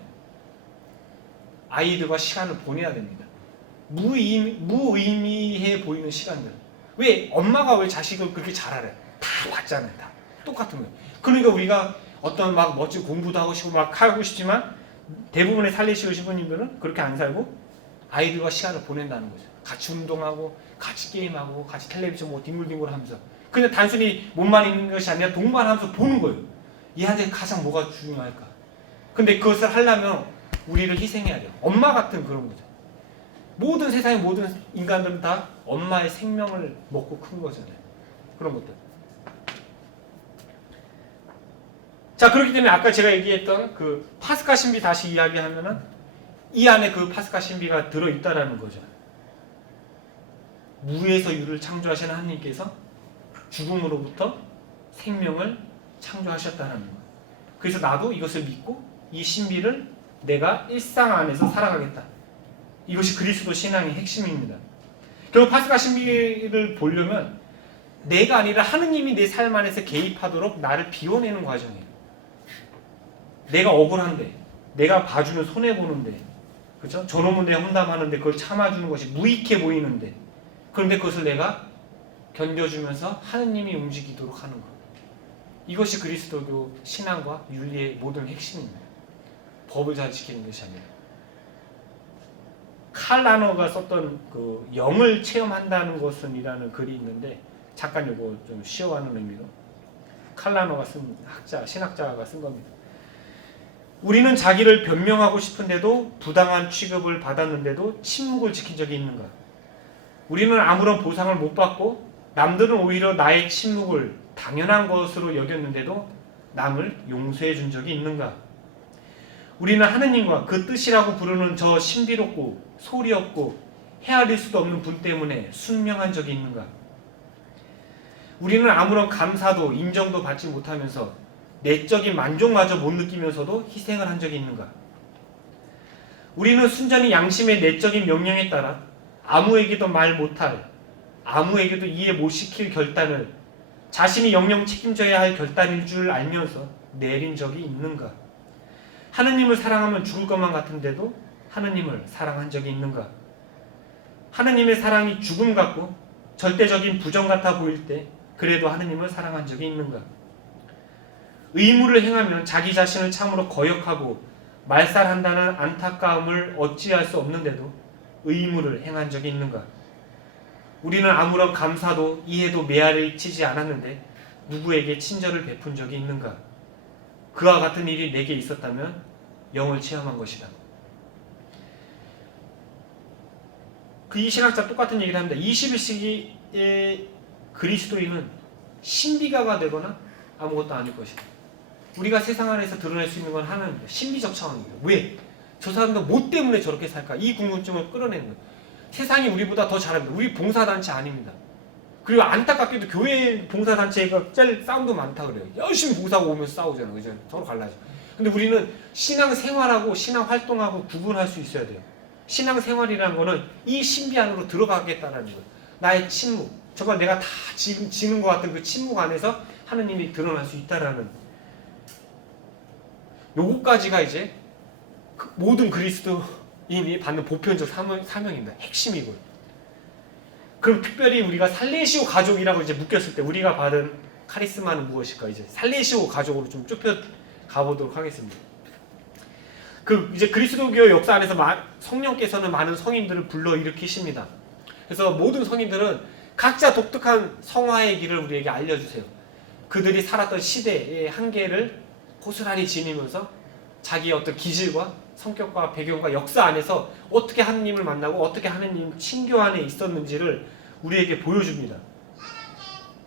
아이들과 시간을 보내야 됩니다. 무의미해 보이는 시간들. 왜 엄마가 왜 자식을 그렇게 잘 알아요? 다 봤잖아요. 다 똑같은 거예요. 그러니까 우리가 어떤 막 멋진 공부도 하고 싶고 막 하고 싶지만 대부분의 살리시오 신부님들은 그렇게 안 살고 아이들과 시간을 보낸다는 거죠. 같이 운동하고 같이 게임하고 같이 텔레비전 뭐 뒹굴뒹굴 하면서 그냥 단순히 몸만 있는 것이 아니라 동반하면서 보는 거예요. 얘한테 가장 뭐가 중요할까? 근데 그것을 하려면 우리를 희생해야 돼요. 엄마 같은 그런 거죠. 모든 세상의 모든 인간들은 다 엄마의 생명을 먹고 큰 거잖아요. 그런 것들. 자, 그렇기 때문에 아까 제가 얘기했던 그 파스카 신비 다시 이야기하면은 이 안에 그 파스카 신비가 들어있다라는 거죠. 무에서 유를 창조하신 하나님께서 죽음으로부터 생명을 창조하셨다는 거예요. 그래서 나도 이것을 믿고 이 신비를 내가 일상 안에서 살아가겠다. 이것이 그리스도 신앙의 핵심입니다. 결국 파스카 신비를 보려면 내가 아니라 하느님이 내 삶 안에서 개입하도록 나를 비워내는 과정이에요. 내가 억울한데, 내가 봐주면 손해보는데, 그렇죠? 저놈은 내가 혼담하는데 그걸 참아주는 것이 무익해 보이는데, 그런데 그것을 내가 견뎌주면서 하느님이 움직이도록 하는 것. 이것이 그리스도교 신앙과 윤리의 모든 핵심입니다. 법을 잘 지키는 것이 아니라. 칼 라너가 썼던 그 영을 체험한다는 것은 이라는 글이 있는데 잠깐 이거 좀 쉬어가는 의미로 칼 라너가 쓴 신학자가 쓴 겁니다. 우리는 자기를 변명하고 싶은데도 부당한 취급을 받았는데도 침묵을 지킨 적이 있는가? 우리는 아무런 보상을 못 받고 남들은 오히려 나의 침묵을 당연한 것으로 여겼는데도 남을 용서해 준 적이 있는가? 우리는 하느님과 그 뜻이라고 부르는 저 신비롭고 소리 없고 헤아릴 수도 없는 분 때문에 순명한 적이 있는가? 우리는 아무런 감사도 인정도 받지 못하면서 내적인 만족마저 못 느끼면서도 희생을 한 적이 있는가? 우리는 순전히 양심의 내적인 명령에 따라 아무에게도 말 못할, 아무에게도 이해 못 시킬 결단을 자신이 영영 책임져야 할 결단일 줄 알면서 내린 적이 있는가? 하느님을 사랑하면 죽을 것만 같은데도 하느님을 사랑한 적이 있는가? 하느님의 사랑이 죽음 같고 절대적인 부정 같아 보일 때 그래도 하느님을 사랑한 적이 있는가? 의무를 행하면 자기 자신을 참으로 거역하고 말살한다는 안타까움을 어찌할 수 없는데도 의무를 행한 적이 있는가? 우리는 아무런 감사도 이해도 메아리 치지 않았는데 누구에게 친절을 베푼 적이 있는가? 그와 같은 일이 내게 있었다면 영을 체험한 것이다. 이 신학자 똑같은 얘기를 합니다. 21세기의 그리스도인은 신비가가 되거나 아무것도 아닐 것이다. 우리가 세상 안에서 드러낼 수 있는 건 하나입니다. 신비적 차원입니다. 왜? 저 사람들 뭐 때문에 저렇게 살까? 이 궁금증을 끌어내는 거예요. 세상이 우리보다 더 잘합니다. 우리 봉사단체 아닙니다. 그리고 안타깝게도 교회 봉사단체가 제일 싸움도 많다 그래요. 열심히 봉사하고 오면서 싸우잖아요. 그죠? 서로 갈라져. 근데 우리는 신앙생활하고 신앙활동하고 구분할 수 있어야 돼요. 신앙생활이라는 거는 이 신비 안으로 들어가겠다는 거예요. 나의 침묵, 정말 내가 다 지는 것 같은 그 침묵 안에서 하느님이 드러날 수 있다라는 요거까지가 이제 모든 그리스도인이 받는 보편적 사명입니다. 핵심이고요. 그럼 특별히 우리가 살레시오 가족이라고 이제 묶였을 때 우리가 받은 카리스마는 무엇일까? 이제 살레시오 가족으로 좀 좁혀 가보도록 하겠습니다. 그 이제 그리스도교 역사 안에서 성령께서는 많은 성인들을 불러 일으키십니다. 그래서 모든 성인들은 각자 독특한 성화의 길을 우리에게 알려주세요. 그들이 살았던 시대의 한계를 고스란히 지니면서 자기의 어떤 기질과 성격과 배경과 역사 안에서 어떻게 하느님을 만나고 어떻게 하느님 친교 안에 있었는지를 우리에게 보여줍니다.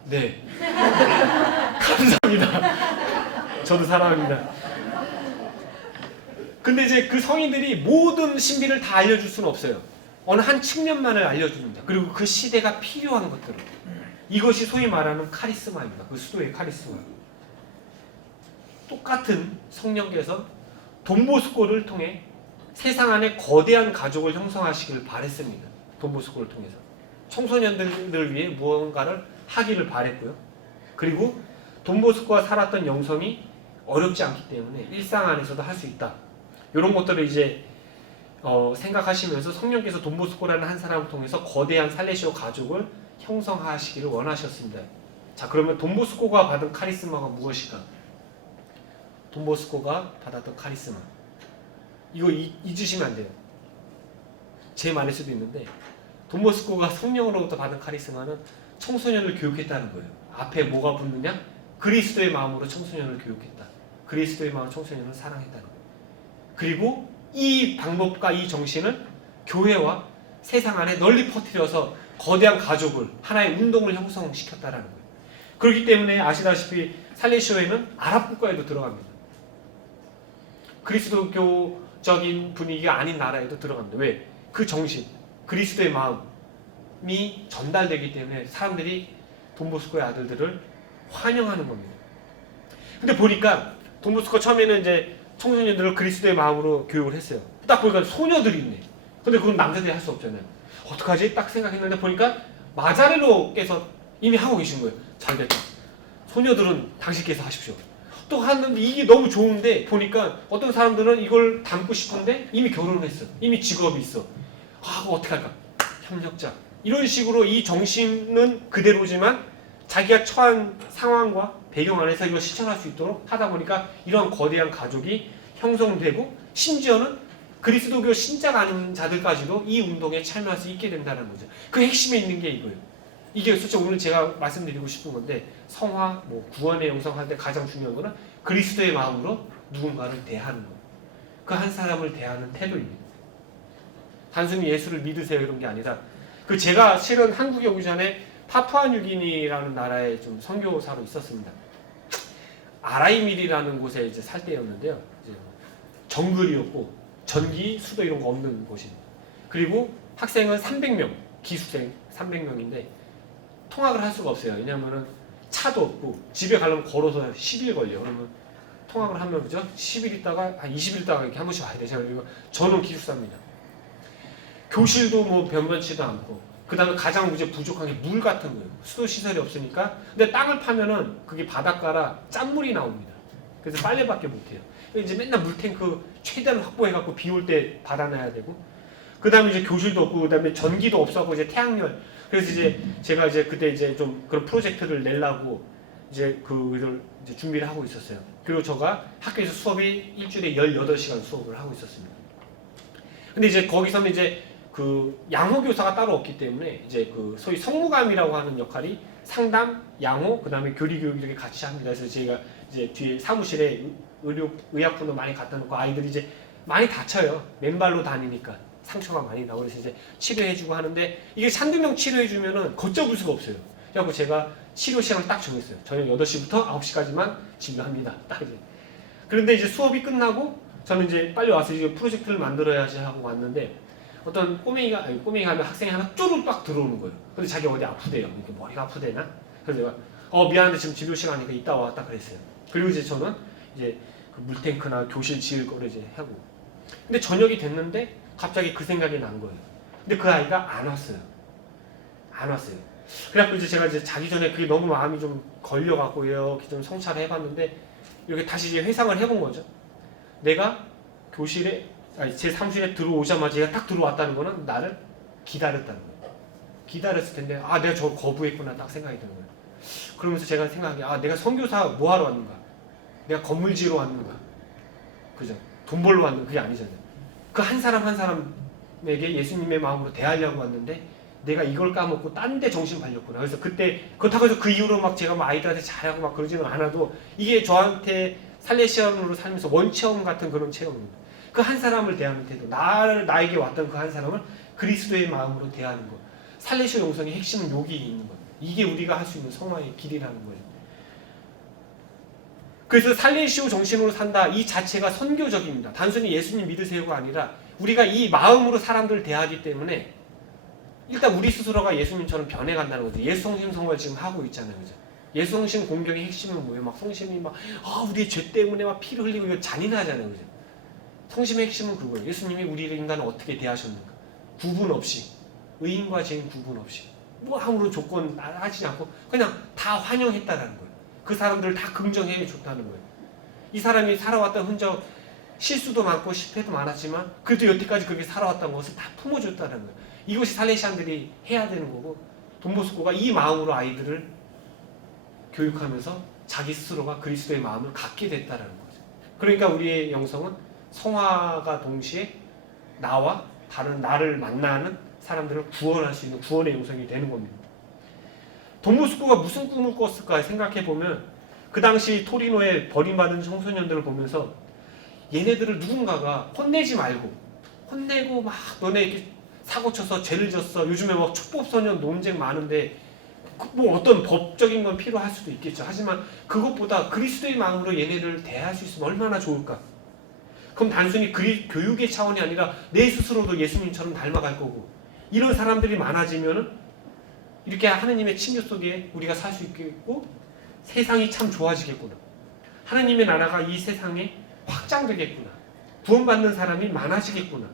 네. 감사합니다. 저도 사랑합니다. 근데 이제 그 성인들이 모든 신비를 다 알려줄 수는 없어요. 어느 한 측면만을 알려줍니다. 그리고 그 시대가 필요한 것들을. 이것이 소위 말하는 카리스마입니다. 그 수도의 카리스마. 똑같은 성령께서 돈보스코를 통해 세상 안에 거대한 가족을 형성하시길 바랬습니다. 돈보스코를 통해서. 청소년들을 위해 무언가를 하기를 바랬고요. 그리고 돈보스코가 살았던 영성이 어렵지 않기 때문에 일상 안에서도 할 수 있다. 이런 것들을 이제 생각하시면서 성령께서 돈보스코라는 한 사람을 통해서 거대한 살레시오 가족을 형성하시기를 원하셨습니다. 자, 그러면 돈보스코가 받은 카리스마가 무엇일까? 돈보스코가 받았던 카리스마. 이거 잊으시면 안 돼요. 제 말일 수도 있는데 돈보스코가 성령으로부터 받은 카리스마는 청소년을 교육했다는 거예요. 앞에 뭐가 붙느냐? 그리스도의 마음으로 청소년을 교육했다. 그리스도의 마음으로 청소년을 사랑했다는 거예요. 그리고 이 방법과 이 정신을 교회와 세상 안에 널리 퍼뜨려서 거대한 가족을 하나의 운동을 형성시켰다라는 거예요. 그렇기 때문에 아시다시피 살레시오에는 아랍 국가에도 들어갑니다. 그리스도교적인 분위기가 아닌 나라에도 들어갑니다. 왜? 그 정신, 그리스도의 마음이 전달되기 때문에 사람들이 돈보스코의 아들들을 환영하는 겁니다. 근데 보니까 돈보스코 처음에는 이제 청소년들을 그리스도의 마음으로 교육을 했어요. 딱 보니까 소녀들이 있네. 근데 그건 남자들이 할 수 없잖아요. 어떡하지? 딱 생각했는데 보니까 마자렐로께서 이미 하고 계신 거예요. 잘 됐다. 소녀들은 당신께서 하십시오. 또 하는데 이게 너무 좋은데 보니까 어떤 사람들은 이걸 담고 싶은데 이미 결혼을 했어. 이미 직업이 있어. 아, 그거 어떻게 할까? 협력자. 이런 식으로 이 정신은 그대로지만 자기가 처한 상황과 배경 안에서 이걸 실천할 수 있도록 하다 보니까 이런 거대한 가족이 형성되고 심지어는 그리스도교 신자가 아닌 자들까지도 이 운동에 참여할 수 있게 된다는 거죠. 그 핵심에 있는 게 이거예요. 이게 솔직히 오늘 제가 말씀드리고 싶은 건데 성화, 구원의 영성할 때 가장 중요한 거는 그리스도의 마음으로 누군가를 대하는 거예요. 그 한 사람을 대하는 태도입니다. 단순히 예수를 믿으세요 이런 게 아니라 제가 실은 한국에 오기 전에 파푸아뉴기니라는 나라에 좀 선교사로 있었습니다. 아라이밀이라는 곳에 이제 살 때였는데요. 이제 정글이었고 전기, 수도 이런 거 없는 곳입니다. 그리고 학생은 300명, 기숙생 300명인데 통학을 할 수가 없어요. 왜냐하면 차도 없고 집에 가려면 걸어서 10일 걸려요. 그러면 통학을 하면 그죠? 10일 있다가 한 20일 있다가 이렇게 한 번씩 와야 되잖아요. 저는 기숙사입니다. 교실도 변변치도 않고 그 다음에 가장 이제 부족한 게 물 같은 거예요. 수도 시설이 없으니까. 근데 땅을 파면은 그게 바닷가라 짠물이 나옵니다. 그래서 빨래밖에 못해요. 이제 맨날 물탱크 최대한 확보해갖고 비 올 때 받아놔야 되고. 그 다음에 이제 교실도 없고, 그 다음에 전기도 없어갖고 이제 태양열. 그래서 이제 제가 이제 그때 이제 좀 그런 프로젝트를 내려고 이제 그걸 이제 준비를 하고 있었어요. 그리고 제가 학교에서 수업이 일주일에 18시간 수업을 하고 있었습니다. 근데 이제 거기서는 이제 양호교사가 따로 없기 때문에 이제 소위 성무감이라고 하는 역할이 상담, 양호, 그 다음에 교리교육 이렇게 같이 합니다. 그래서 제가 이제 뒤에 사무실에 의약품도 많이 갖다 놓고 아이들이 이제 많이 다쳐요. 맨발로 다니니까 상처가 많이 나고 그래서 이제 치료해주고 하는데 이게 한두 명 치료해주면은 걷잡을 수가 없어요. 그래서 제가 치료 시간을 딱 정했어요. 저녁 8시부터 9시까지만 진료합니다. 딱 이제. 그런데 이제 수업이 끝나고 저는 이제 빨리 와서 이제 프로젝트를 만들어야지 하고 왔는데 어떤 꼬맹이가 하면 학생이 하나 쪼르륵 딱 들어오는 거예요. 근데 자기 어디 아프대요. 이렇게 머리가 아프대나? 그래서 내가 미안한데 지금 진료 시간이니까 이따 왔다 그랬어요. 그리고 이제 저는 이제 그 물탱크나 교실 지을 거를 이제 하고. 근데 저녁이 됐는데 갑자기 그 생각이 난 거예요. 근데 그 아이가 안 왔어요. 그래갖고 이제 제가 이제 자기 전에 그게 너무 마음이 좀 걸려갖고 이렇게 좀 성찰을 해봤는데 이렇게 다시 이제 회상을 해본 거죠. 내가 제 사무실에 들어오자마자 얘가 딱 들어왔다는 거는 나를 기다렸다는 거예요. 기다렸을 텐데 내가 저걸 거부했구나 딱 생각이 드는 거예요. 그러면서 제가 생각한 게 내가 선교사 뭐 하러 왔는가? 내가 건물지로 왔는가? 그죠? 돈 벌러 왔는가? 그게 아니잖아요. 그 한 사람 한 사람에게 예수님의 마음으로 대하려고 왔는데 내가 이걸 까먹고 딴 데 정신 팔렸구나. 그래서 그때 그렇다고 해서 그 이후로 막 제가 아이들한테 잘하고 막 그러지는 않아도 이게 저한테 살레시안으로 살면서 원체험 같은 그런 체험입니다. 그 한 사람을 대하는 태도, 나에게 왔던 그 한 사람을 그리스도의 마음으로 대하는 것. 살레시오 영성의 핵심은 여기 있는 거예요. 이게 우리가 할 수 있는 성화의 길이라는 거예요. 그래서 살레시오 정신으로 산다 이 자체가 선교적입니다. 단순히 예수님 믿으세요가 아니라 우리가 이 마음으로 사람들을 대하기 때문에 일단 우리 스스로가 예수님처럼 변해간다는 거죠. 예수 성심 성화를 지금 하고 있잖아요. 그죠? 예수 성심 공경의 핵심은 뭐예요? 막 성심이 우리의 죄 때문에 막 피를 흘리고 이거 잔인하잖아요. 그죠? 성심의 핵심은 그거예요. 예수님이 우리 인간을 어떻게 대하셨는가? 구분 없이. 의인과 죄인 구분 없이. 뭐 아무런 조건 하지 않고 그냥 다 환영했다라는 거예요. 그 사람들을 다 긍정해 줬다는 거예요. 이 사람이 살아왔던 흔적, 실수도 많고 실패도 많았지만 그래도 여태까지 그렇게 살아왔던 것을 다 품어줬다는 거예요. 이것이 살레시안들이 해야 되는 거고, 돈보스코가 이 마음으로 아이들을 교육하면서 자기 스스로가 그리스도의 마음을 갖게 됐다는 거죠. 그러니까 우리의 영성은 성화가 동시에 나와 다른 나를 만나는 사람들을 구원할 수 있는 구원의 영성이 되는 겁니다. 돈보스코가 무슨 꿈을 꿨을까 생각해보면, 그 당시 토리노의 버림받은 청소년들을 보면서 얘네들을 누군가가 혼내지 말고, 혼내고 막 너네 이렇게 사고 쳐서 죄를 졌어, 요즘에 막 촉법소년 논쟁 많은데 뭐 어떤 법적인 건 필요할 수도 있겠죠. 하지만 그것보다 그리스도의 마음으로 얘네를 대할 수 있으면 얼마나 좋을까. 그럼 단순히 교육의 차원이 아니라 내 스스로도 예수님처럼 닮아갈 거고, 이런 사람들이 많아지면은 이렇게 하느님의 친교 속에 우리가 살 수 있겠고, 세상이 참 좋아지겠구나. 하느님의 나라가 이 세상에 확장되겠구나. 구원받는 사람이 많아지겠구나.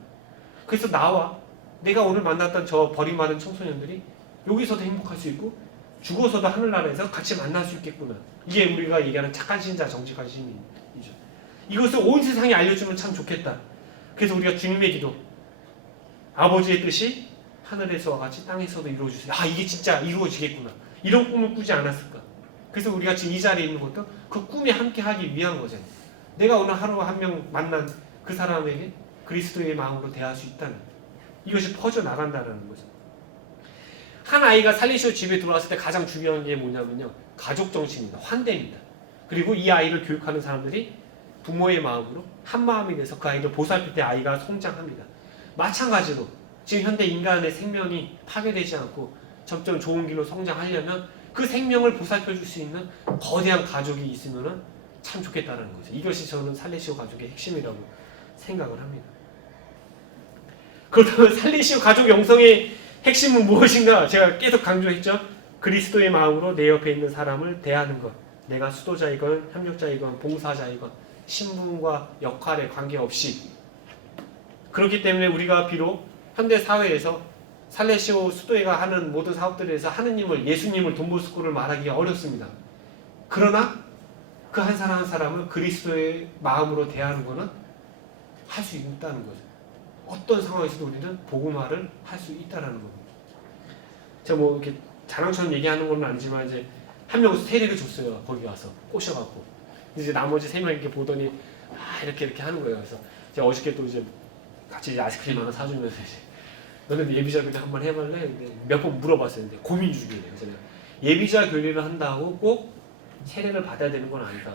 그래서 나와 내가 오늘 만났던 저 버림받은 청소년들이 여기서도 행복할 수 있고 죽어서도 하늘나라에서 같이 만날 수 있겠구나. 이게 우리가 얘기하는 착한 신자, 정직한 시민이죠. 이것을 온 세상에 알려주면 참 좋겠다. 그래서 우리가 주님의 기도, 아버지의 뜻이 하늘에서와 같이 땅에서도 이루어주세요. 아, 이게 진짜 이루어지겠구나. 이런 꿈을 꾸지 않았을까. 그래서 우리가 지금 이 자리에 있는 것도 그 꿈에 함께 하기 위한 거잖아요. 내가 오늘 하루 한 명 만난 그 사람에게 그리스도의 마음으로 대할 수 있다는, 이것이 퍼져나간다는 거죠. 한 아이가 살리시오 집에 들어왔을 때 가장 중요한 게 뭐냐면요, 가족 정신입니다. 환대입니다. 그리고 이 아이를 교육하는 사람들이 부모의 마음으로 한 마음이 돼서 그 아이를 보살필 때 아이가 성장합니다. 마찬가지로 지금 현대 인간의 생명이 파괴되지 않고 점점 좋은 길로 성장하려면 그 생명을 보살펴줄 수 있는 거대한 가족이 있으면 참 좋겠다는 거죠. 이것이 저는 살레시오 가족의 핵심이라고 생각을 합니다. 그렇다면 살레시오 가족 영성의 핵심은 무엇인가? 제가 계속 강조했죠. 그리스도의 마음으로 내 옆에 있는 사람을 대하는 것. 내가 수도자이건 협력자이건 봉사자이건 신분과 역할에 관계없이. 그렇기 때문에 우리가 비록 현대 사회에서 살레시오 수도회가 하는 모든 사업들에서 하느님을, 예수님을, 돈보스코를 말하기가 어렵습니다. 그러나 그 한 사람 한 사람을 그리스도의 마음으로 대하는 것은 할 수 있다는 거죠. 어떤 상황에서도 우리는 복음화를 할 수 있다는 겁니다. 제가 뭐 이렇게 자랑처럼 얘기하는 건 아니지만 이제 한 명 세례를 줬어요. 거기 와서 꼬셔갖고 이제 나머지 세 명 이렇게 보더니 이렇게 하는 거예요. 그래서 제가 어저께 또 이제 같이 이제 아이스크림 하나 사주면서 이제 너는 예비자 교리 한번 해볼래? 몇 번 물어봤어요. 근데 고민 중이에요. 그래서 내가 예비자 교리를 한다고 꼭 세례를 받아야 되는 건 아니다.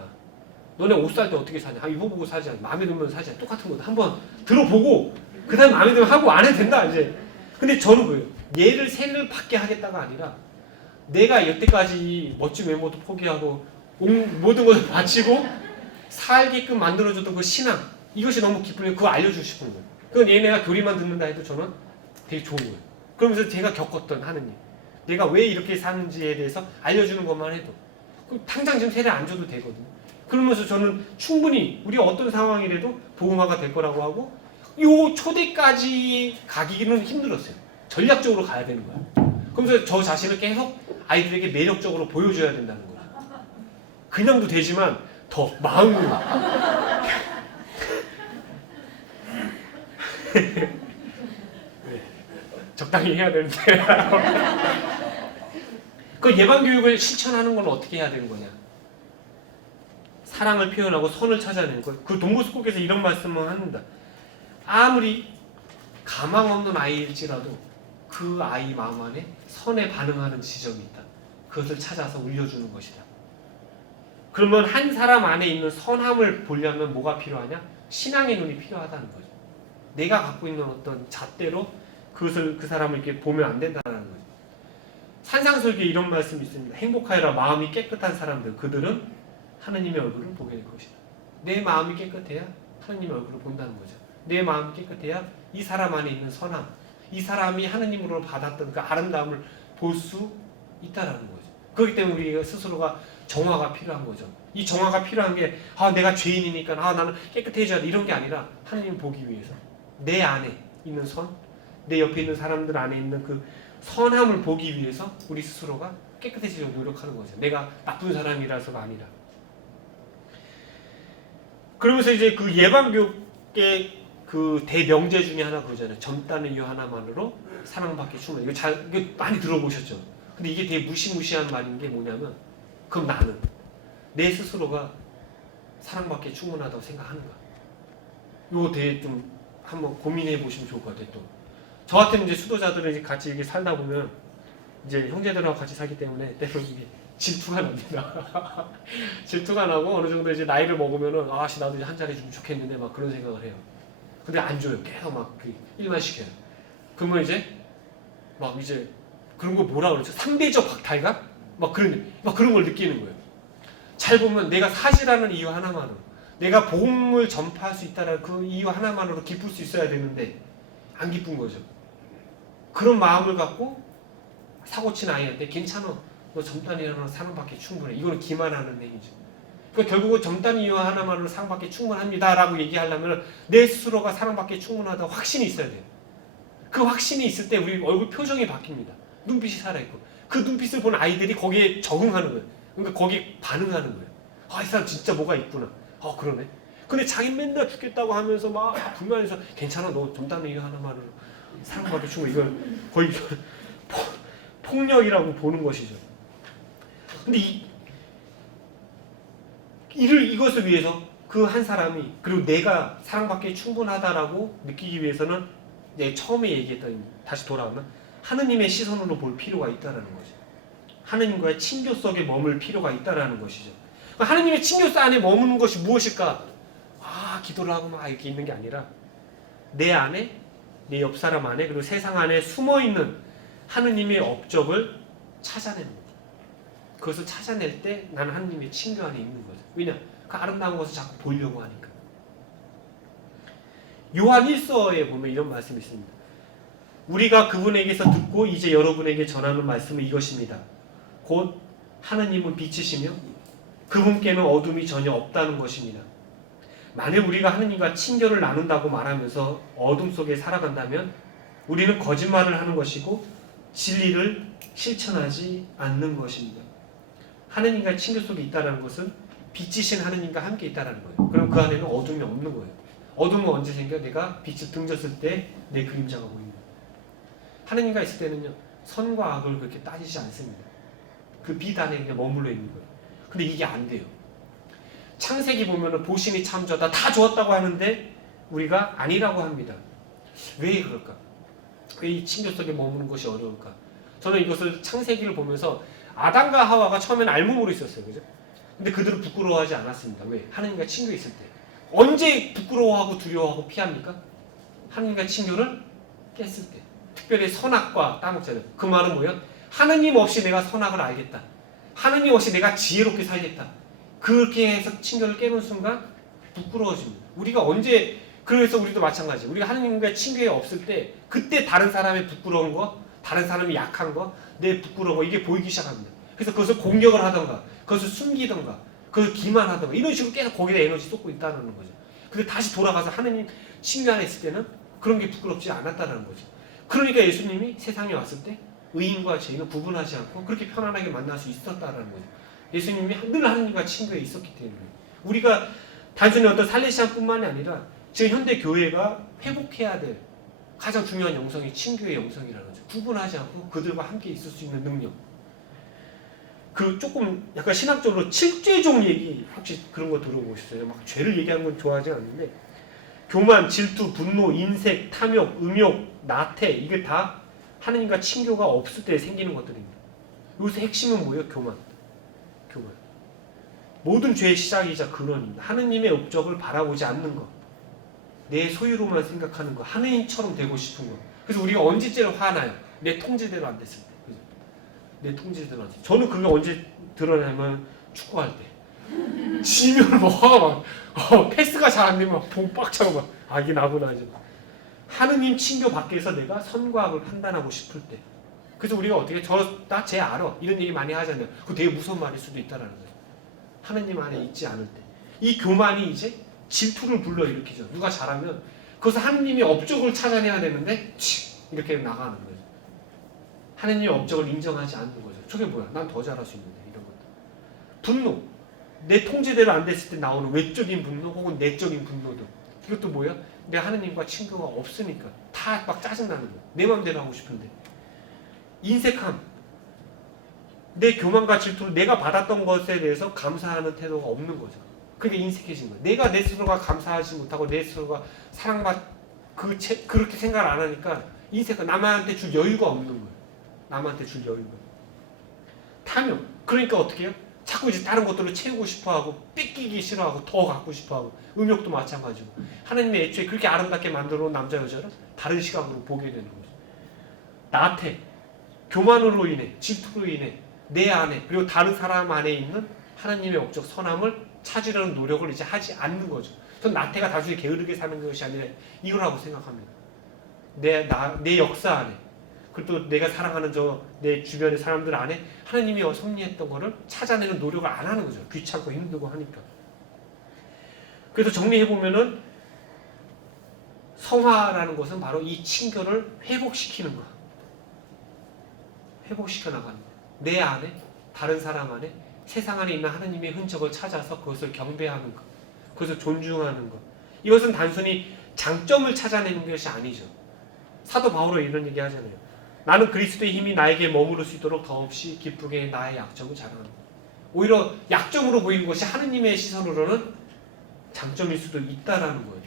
너네 옷 살 때 어떻게 사냐? 입어보고 사지. 마음에 들면 사지. 똑같은 거 한번 들어보고 그 다음에 마음에 들면 하고 안 해도 된다 이제. 근데 저는 뭐예요? 얘를 세례를 받게 하겠다가 아니라 내가 여태까지 멋진 외모도 포기하고 모든 것을 바치고 살게끔 만들어줬던 그 신앙, 이것이 너무 기쁘면 그거 알려주고 싶은 거예요. 그건 얘네가 교리만 듣는다 해도 저는 되게 좋은 거예요. 그러면서 제가 겪었던 하느님, 내가 왜 이렇게 사는지에 대해서 알려주는 것만 해도 당장 지금 세례 안 줘도 되거든요. 그러면서 저는 충분히 우리가 어떤 상황이라도 복음화가 될 거라고 하고, 요 초대까지 가기는 힘들었어요. 전략적으로 가야 되는 거야. 그러면서 저 자신을 계속 아이들에게 매력적으로 보여줘야 된다는 거야. 그냥도 되지만 더 마음으로. 네, 적당히 해야 되는데. 그 예방교육을 실천하는 건 어떻게 해야 되는 거냐? 사랑을 표현하고 선을 찾아내는 거예요. 그 돈보스코께서 이런 말씀을 합니다. 아무리 가망 없는 아이일지라도 그 아이 마음 안에 선에 반응하는 지점이 있다. 그것을 찾아서 울려주는 것이다. 그러면 한 사람 안에 있는 선함을 보려면 뭐가 필요하냐? 신앙의 눈이 필요하다는 거죠. 내가 갖고 있는 어떤 잣대로 그것을 그 사람을 이렇게 보면 안 된다는 거죠. 산상설교에 이런 말씀이 있습니다. 행복하여라 마음이 깨끗한 사람들, 그들은 하느님의 얼굴을 보게 될 것이다. 내 마음이 깨끗해야 하느님의 얼굴을 본다는 거죠. 내 마음이 깨끗해야 이 사람 안에 있는 선함, 이 사람이 하느님으로 받았던 그 아름다움을 볼 수 있다라는 거죠. 그렇기 때문에 우리 스스로가 정화가 필요한 거죠. 이 정화가 필요한 게 내가 죄인이니까 나는 깨끗해져야 돼 이런 게 아니라 하느님 보기 위해서 내 안에 있는 선, 내 옆에 있는 사람들 안에 있는 그 선함을 보기 위해서 우리 스스로가 깨끗해지려고 노력하는 거죠. 내가 나쁜 사람이라서가 아니라. 그러면서 이제 그 예방교육의 그 대명제 중에 하나 그러잖아요. 젊다는 이유 하나만으로 사랑받기 충분해. 이거 많이 들어보셨죠? 근데 이게 되게 무시무시한 말인 게 뭐냐면, 그럼 나는 내 스스로가 사랑받기에 충분하다고 생각하는가? 이거 되게 좀 한번 고민해 보시면 좋을 것 같아요. 또 저 같은 이제 수도자들은 이제 같이 이렇게 살다 보면 이제 형제들하고 같이 살기 때문에 때로는 이게 질투가 납니다. 질투가 나고 어느 정도 이제 나이를 먹으면은 아씨 나도 이제 한 자리 주면 좋겠는데 막 그런 생각을 해요. 근데 안 줘요. 계속 막 그 일만 시켜요. 그러면 이제 막 이제 그런 거 뭐라 그러죠? 상대적 박탈감? 막 그런 걸 느끼는 거예요. 잘 보면 내가 사실하는 이유 하나만으로, 내가 복음을 전파할 수 있다는 그 이유 하나만으로 기쁠 수 있어야 되는데 안 기쁜 거죠. 그런 마음을 갖고 사고친 아이한테 괜찮아, 너 젊다니라는 사랑받기 충분해. 이거는 기만하는 행위죠. 그러니까 결국은 젊다는 이유 하나만으로 사랑받기 충분합니다라고 얘기하려면 내 스스로가 사랑받기 충분하다고 확신이 있어야 돼요. 그 확신이 있을 때 우리 얼굴 표정이 바뀝니다. 눈빛이 살아있고 그 눈빛을 본 아이들이 거기에 적응하는 거예요. 그러니까 거기에 반응하는 거예요. 아, 이 사람 진짜 뭐가 있구나. 아, 그러네. 근데 자기 맨날 죽겠다고 하면서 막 불만해서 괜찮아, 너 젊다는 이유 하나만으로 사랑받기 충분해. 이건 거의 폭력이라고 보는 것이죠. 근데 이것을 위해서 그 한 사람이, 그리고 내가 사랑받기에 충분하다라고 느끼기 위해서는 이제 처음에 얘기했던, 다시 돌아오면 하느님의 시선으로 볼 필요가 있다라는 거죠. 하느님과의 친교 속에 머물 필요가 있다라는 것이죠. 하느님의 친교 안에 머무는 것이 무엇일까? 아, 기도를 하고 막 이렇게 있는 게 아니라 내 안에, 내 옆 사람 안에, 그리고 세상 안에 숨어 있는 하느님의 업적을 찾아내는 거죠. 그것을 찾아낼 때 나는 하느님의 친교 안에 있는 거죠. 왜냐? 그 아름다운 것을 자꾸 보려고 하니까. 요한 1서에 보면 이런 말씀이 있습니다. 우리가 그분에게서 듣고 이제 여러분에게 전하는 말씀은 이것입니다. 곧 하느님은 빛이시며 그분께는 어둠이 전혀 없다는 것입니다. 만일 우리가 하느님과 친교를 나눈다고 말하면서 어둠 속에 살아간다면 우리는 거짓말을 하는 것이고 진리를 실천하지 않는 것입니다. 하느님과 친교 속에 있다는 것은 빛이신 하느님과 함께 있다는 거예요. 그럼 그 안에는 어둠이 없는 거예요. 어둠은 언제 생겨? 내가 빛을 등졌을 때 내 그림자가 보입니다. 하느님과 있을 때는요, 선과 악을 그렇게 따지지 않습니다. 그 빛 안에 그냥 머물러 있는 거예요. 근데 이게 안 돼요. 창세기 보면은 보신이 참 좋다, 다 좋았다고 하는데 우리가 아니라고 합니다. 왜 그럴까? 왜 이 친교 속에 머무는 것이 어려울까? 저는 이것을 창세기를 보면서 아담과 하와가 처음에는 알몸으로 있었어요. 그죠? 근데 그들은 부끄러워하지 않았습니다. 왜? 하느님과 친교에 있을 때. 언제 부끄러워하고 두려워하고 피합니까? 하느님과 친교를 깼을 때. 특별히 선악과 따먹잖아요. 그 말은 뭐예요? 하느님 없이 내가 선악을 알겠다. 하느님 없이 내가 지혜롭게 살겠다. 그렇게 해서 친교를 깨는 순간 부끄러워집니다. 우리가 언제, 그래서 우리도 마찬가지. 우리가 하느님과 친교에 없을 때 그때 다른 사람의 부끄러운 거, 다른 사람이 약한 거, 내 부끄러운 거, 이게 보이기 시작합니다. 그래서 그것을 공격을 하던가, 그것을 숨기던가, 그것을 기만하던가, 이런 식으로 계속 거기다 에너지 쏟고 있다는 거죠. 근데 다시 돌아가서 하느님 친교 안에 있을 때는 그런 게 부끄럽지 않았다는 거죠. 그러니까 예수님이 세상에 왔을 때 의인과 죄인을 구분하지 않고 그렇게 편안하게 만날 수 있었다는 거죠. 예수님이 늘 하느님과 친교에 있었기 때문에. 우리가 단순히 어떤 살레시안뿐만이 아니라 지금 현대 교회가 회복해야 될 가장 중요한 영성이 친교의 영성이라는 거죠. 구분하지 않고 그들과 함께 있을 수 있는 능력. 그 조금 약간 신학적으로 칠죄종 얘기 혹시 그런 거 들어보셨어요? 막 죄를 얘기하는 건 좋아하지 않는데, 교만, 질투, 분노, 인색, 탐욕, 음욕, 나태, 이게 다 하느님과 친교가 없을 때 생기는 것들입니다. 여기서 핵심은 뭐예요? 교만. 모든 죄의 시작이자 근원입니다. 하느님의 업적을 바라보지 않는 것, 내 소유로만 생각하는 것, 하느님처럼 되고 싶은 것. 그래서 우리가 언제쯤 화나요? 내 통제대로 안 됐을 때. 그죠? 내 통제대로 안 됐을 때. 저는 그게 언제 드러나면 축구할 때. 지면 뭐 화가 막 패스가 잘 안 되면 막 봉 빡차고 막, 아 이게 나구나 이제. 하느님 친교 밖에서 내가 선과 악을 판단하고 싶을 때. 그래서 우리가 어떻게 나 쟤 알아 이런 얘기 많이 하잖아요. 그거 되게 무서운 말일 수도 있다는 거예요. 하느님 안에 있지 않을 때. 이 교만이 이제 질투를 불러일으키죠. 누가 잘하면 그것을 하느님의 업적을 찾아내야 되는데 이렇게 나가는 거예요. 하나님의 업적을 인정하지 않는 거죠. 저게 뭐야? 난 더 잘할 수 있는데 이런 것들. 분노. 내 통제대로 안 됐을 때 나오는 외적인 분노 혹은 내적인 분노들. 이것도 뭐야? 내가 하나님과 친구가 없으니까 다 막 짜증나는 거야. 내 마음대로 하고 싶은데. 인색함. 내 교만과 질투를 내가 받았던 것에 대해서 감사하는 태도가 없는 거죠. 그게 인색해진 거예요. 내가 내 스스로가 감사하지 못하고 내 스스로가 그렇게 생각을 안 하니까 인색한 남한테 줄 여유가 없는 거예요. 남한테 줄 여유가. 탐욕. 그러니까 어떻게 해요? 자꾸 이제 다른 것들로 채우고 싶어하고 뺏기기 싫어하고 더 갖고 싶어하고 음욕도 마찬가지고 하나님의 애초에 그렇게 아름답게 만들어 놓은 남자 여자를 다른 시각으로 보게 되는 거죠. 나태. 교만으로 인해 질투로 인해 내 안에 그리고 다른 사람 안에 있는 하나님의 업적 선함을 찾으려는 노력을 이제 하지 않는 거죠. 전 나태가 단순히 게으르게 사는 것이 아니라 이거라고 생각합니다. 내 역사 안에 그리고 또 내가 사랑하는 내 주변의 사람들 안에 하나님이 섭리했던 거를 찾아내는 노력을 안 하는 거죠. 귀찮고 힘들고 하니까. 그래서 정리해보면은 성화라는 것은 바로 이 친교를 회복시키는 거. 회복시켜 나가는 거. 내 안에 다른 사람 안에 세상 안에 있는 하나님의 흔적을 찾아서 그것을 경배하는 것. 그것을 존중하는 것. 이것은 단순히 장점을 찾아내는 것이 아니죠. 사도 바울은 이런 얘기 하잖아요. 나는 그리스도의 힘이 나에게 머무를 수 있도록 더없이 기쁘게 나의 약점을 자랑한다. 오히려 약점으로 보이는 것이 하느님의 시선으로는 장점일 수도 있다라는 거예요.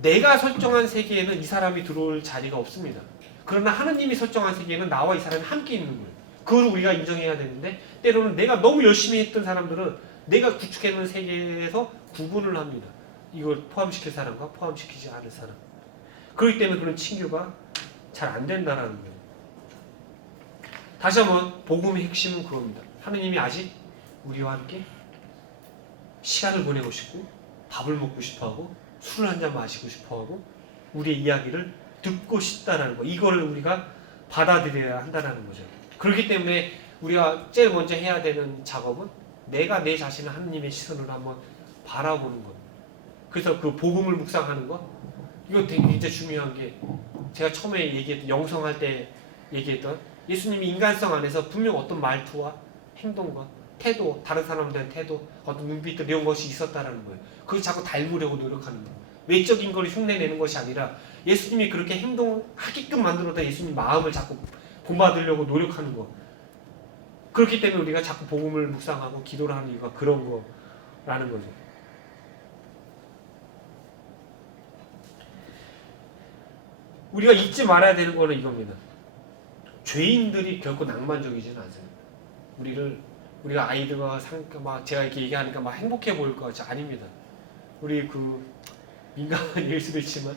내가 설정한 세계에는 이 사람이 들어올 자리가 없습니다. 그러나 하느님이 설정한 세계에는 나와 이 사람이 함께 있는 거예요. 그걸 우리가 인정해야 되는데 때로는 내가 너무 열심히 했던 사람들은 내가 구축해놓은 세계에서 구분을 합니다. 이걸 포함시킬 사람과 포함시키지 않을 사람. 그렇기 때문에 그런 친교가 잘 안 된다라는 거예요. 다시 한번 복음의 핵심은 그겁니다. 하느님이 아직 우리와 함께 시간을 보내고 싶고 밥을 먹고 싶어하고 술을 한잔 마시고 싶어하고 우리의 이야기를 듣고 싶다라는 거. 이거를 우리가 받아들여야 한다는 거죠. 그렇기 때문에 우리가 제일 먼저 해야 되는 작업은 내가 내 자신을 하느님의 시선으로 한번 바라보는 것. 그래서 그 복음을 묵상하는 것. 이거 되게 이제 중요한 게 제가 처음에 얘기했던 영성할 때 얘기했던 예수님이 인간성 안에서 분명 어떤 말투와 행동과 태도, 다른 사람들의 태도, 어떤 눈빛들 이런 것이 있었다라는 거예요. 그걸 자꾸 닮으려고 노력하는 거예요. 외적인 걸 흉내내는 것이 아니라 예수님이 그렇게 행동하게끔 만들었던 예수님 마음을 자꾸 본받으려고 노력하는 거. 그렇기 때문에 우리가 자꾸 복음을 묵상하고 기도를 하는 이유가 그런 거라는 거죠. 우리가 잊지 말아야 되는 거는 이겁니다. 죄인들이 결코 낭만적이지는 않습니다. 우리가 아이들과 막 제가 이렇게 얘기하니까 막 행복해 보일 것 같지 아닙니다. 우리 그 민감한 얘기일 수도 있지만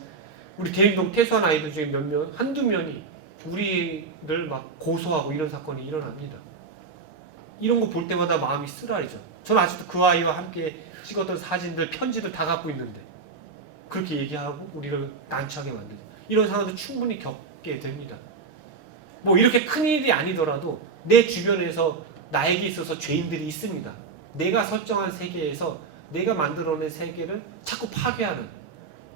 우리 대림동 퇴소한 아이들 중에 한두 명이 우리를 막 고소하고 이런 사건이 일어납니다. 이런 거 볼 때마다 마음이 쓰라리죠. 저는 아직도 그 아이와 함께 찍었던 사진들, 편지들 다 갖고 있는데 그렇게 얘기하고 우리를 난처하게 만들죠. 이런 상황도 충분히 겪게 됩니다. 뭐 이렇게 큰일이 아니더라도 내 주변에서 나에게 있어서 죄인들이 있습니다. 내가 설정한 세계에서 내가 만들어낸 세계를 자꾸 파괴하는,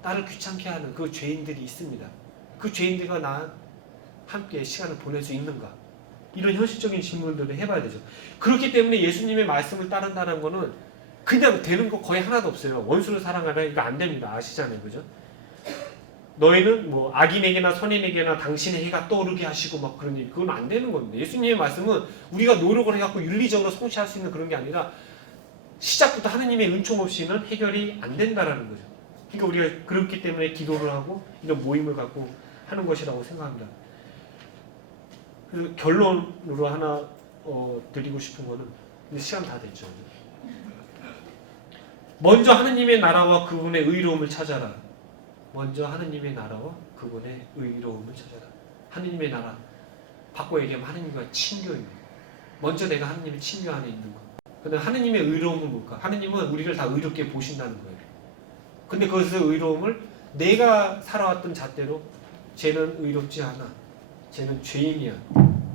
나를 귀찮게 하는 그 죄인들이 있습니다. 그 죄인들과 나 함께 시간을 보낼 수 있는가? 이런 현실적인 질문들을 해봐야 되죠. 그렇기 때문에 예수님의 말씀을 따른다는 거는 그냥 되는 거 거의 하나도 없어요. 원수를 사랑하라 이거 안 됩니다. 아시잖아요. 그죠? 너희는 뭐 악인에게나 선인에게나 당신의 해가 떠오르게 하시고 막 그러니 그건 안 되는 겁니다. 예수님의 말씀은 우리가 노력을 해갖고 윤리적으로 성취할 수 있는 그런 게 아니라 시작부터 하느님의 은총 없이는 해결이 안 된다라는 거죠. 그러니까 우리가 그렇기 때문에 기도를 하고 이런 모임을 갖고 하는 것이라고 생각합니다. 그래서 결론으로 하나 드리고 싶은 거는 이제 시간 다 됐죠. 먼저 하느님의 나라와 그분의 의로움을 찾아라. 먼저 하느님의 나라와 그분의 의로움을 찾아라. 하느님의 나라 바꿔 얘기하면 하느님과 친교입니다. 먼저 내가 하느님의 친교 안에 있는 거. 근데 하느님의 의로움은 뭘까? 하느님은 우리를 다 의롭게 보신다는 거예요. 근데 그것의 의로움을 내가 살아왔던 잣대로 쟤는 의롭지 않아. 쟤는 죄인이야.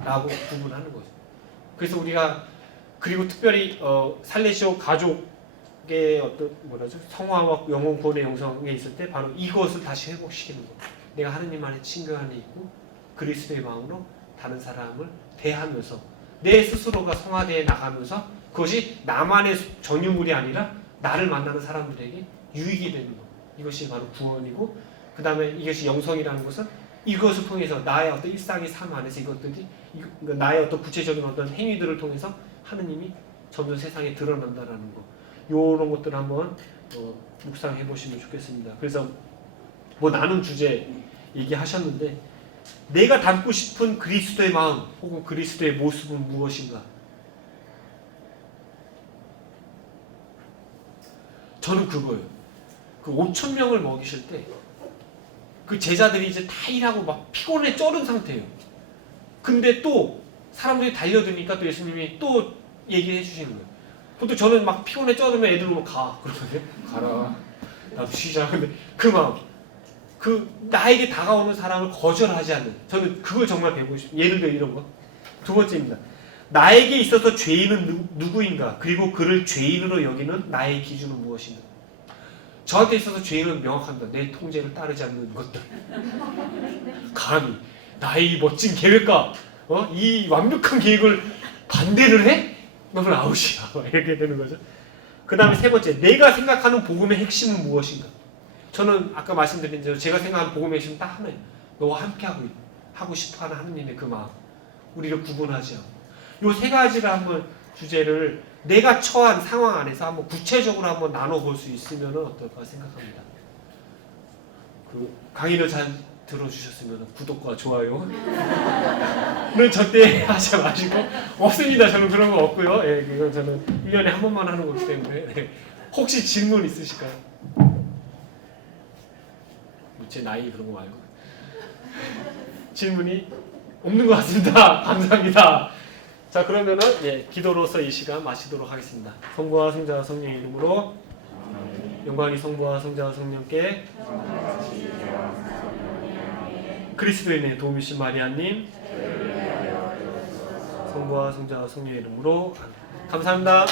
라고 구분하는 거죠. 그래서 우리가 그리고 특별히 살레시오 가족의 어떤 성화와 영혼 구원의 영성에 있을 때 바로 이것을 다시 회복시키는 거. 내가 하느님 안에 친교 안에 있고 그리스도의 마음으로 다른 사람을 대하면서 내 스스로가 성화되어 나가면서 그것이 나만의 전유물이 아니라 나를 만나는 사람들에게 유익이 되는 것. 이것이 바로 구원이고, 그 다음에 이것이 영성이라는 것은 이것을 통해서 나의 어떤 일상의 삶 안에서 이것들이 나의 어떤 구체적인 어떤 행위들을 통해서 하느님이 점점 세상에 드러난다라는 거. 이런 것들을 한번 묵상해 보시면 좋겠습니다. 그래서 뭐 나눈 주제 얘기하셨는데, 내가 닮고 싶은 그리스도의 마음 혹은 그리스도의 모습은 무엇인가? 저는 그거예요. 그 5천 명을 먹이실 때 그 제자들이 이제 다 일하고 막 피곤해 쩔은 상태예요. 근데 또 사람들이 달려드니까 또 예수님이 또 얘기해 주시는 거예요. 보통 저는 막 피곤해 쩔으면 애들 오면 가. 그러거든요. 가라. 나도 쉬자. 근데 그 마음. 그 나에게 다가오는 사람을 거절하지 않는, 저는 그걸 정말 배우고 싶어요. 예를 들어 이런 거. 두 번째입니다. 나에게 있어서 죄인은 누구인가? 그리고 그를 죄인으로 여기는 나의 기준은 무엇인가? 저한테 있어서 죄인은 명확합니다. 내 통제를 따르지 않는 것들. 감히 나의 이 멋진 계획과 이 완벽한 계획을 반대를 해? 너는 아웃이야. 이렇게 되는 거죠. 그 다음에 세 번째, 내가 생각하는 복음의 핵심은 무엇인가? 저는 아까 말씀드린 대로 제가 생각하는 복음의 핵심은 딱 하나예요. 너와 함께 하고 싶어하는 하느님의 그 마음, 우리를 구분하지 않고. 이 세 가지를 한번 주제를 내가 처한 상황 안에서 한번 구체적으로 한번 나눠볼 수 있으면 어떨까 생각합니다. 그 강의를 잘 들어주셨으면 구독과 좋아요는 절대 하지 마시고, 없습니다. 저는 그런 거 없고요. 예, 이건 저는 1년에 한 번만 하는 거기 때문에. 네. 혹시 질문 있으실까요? 제 나이 그런 거 말고. 질문이 없는 것 같습니다. 감사합니다. 자, 그러면은 기도로서 이 시간 마치도록 하겠습니다. 성부와 성자와 성령의 이름으로 영광이 성부와 성자와 성령께 그리스도의 내 도우미신 마리아님, 성부와 성자와 성령의 이름으로 감사합니다.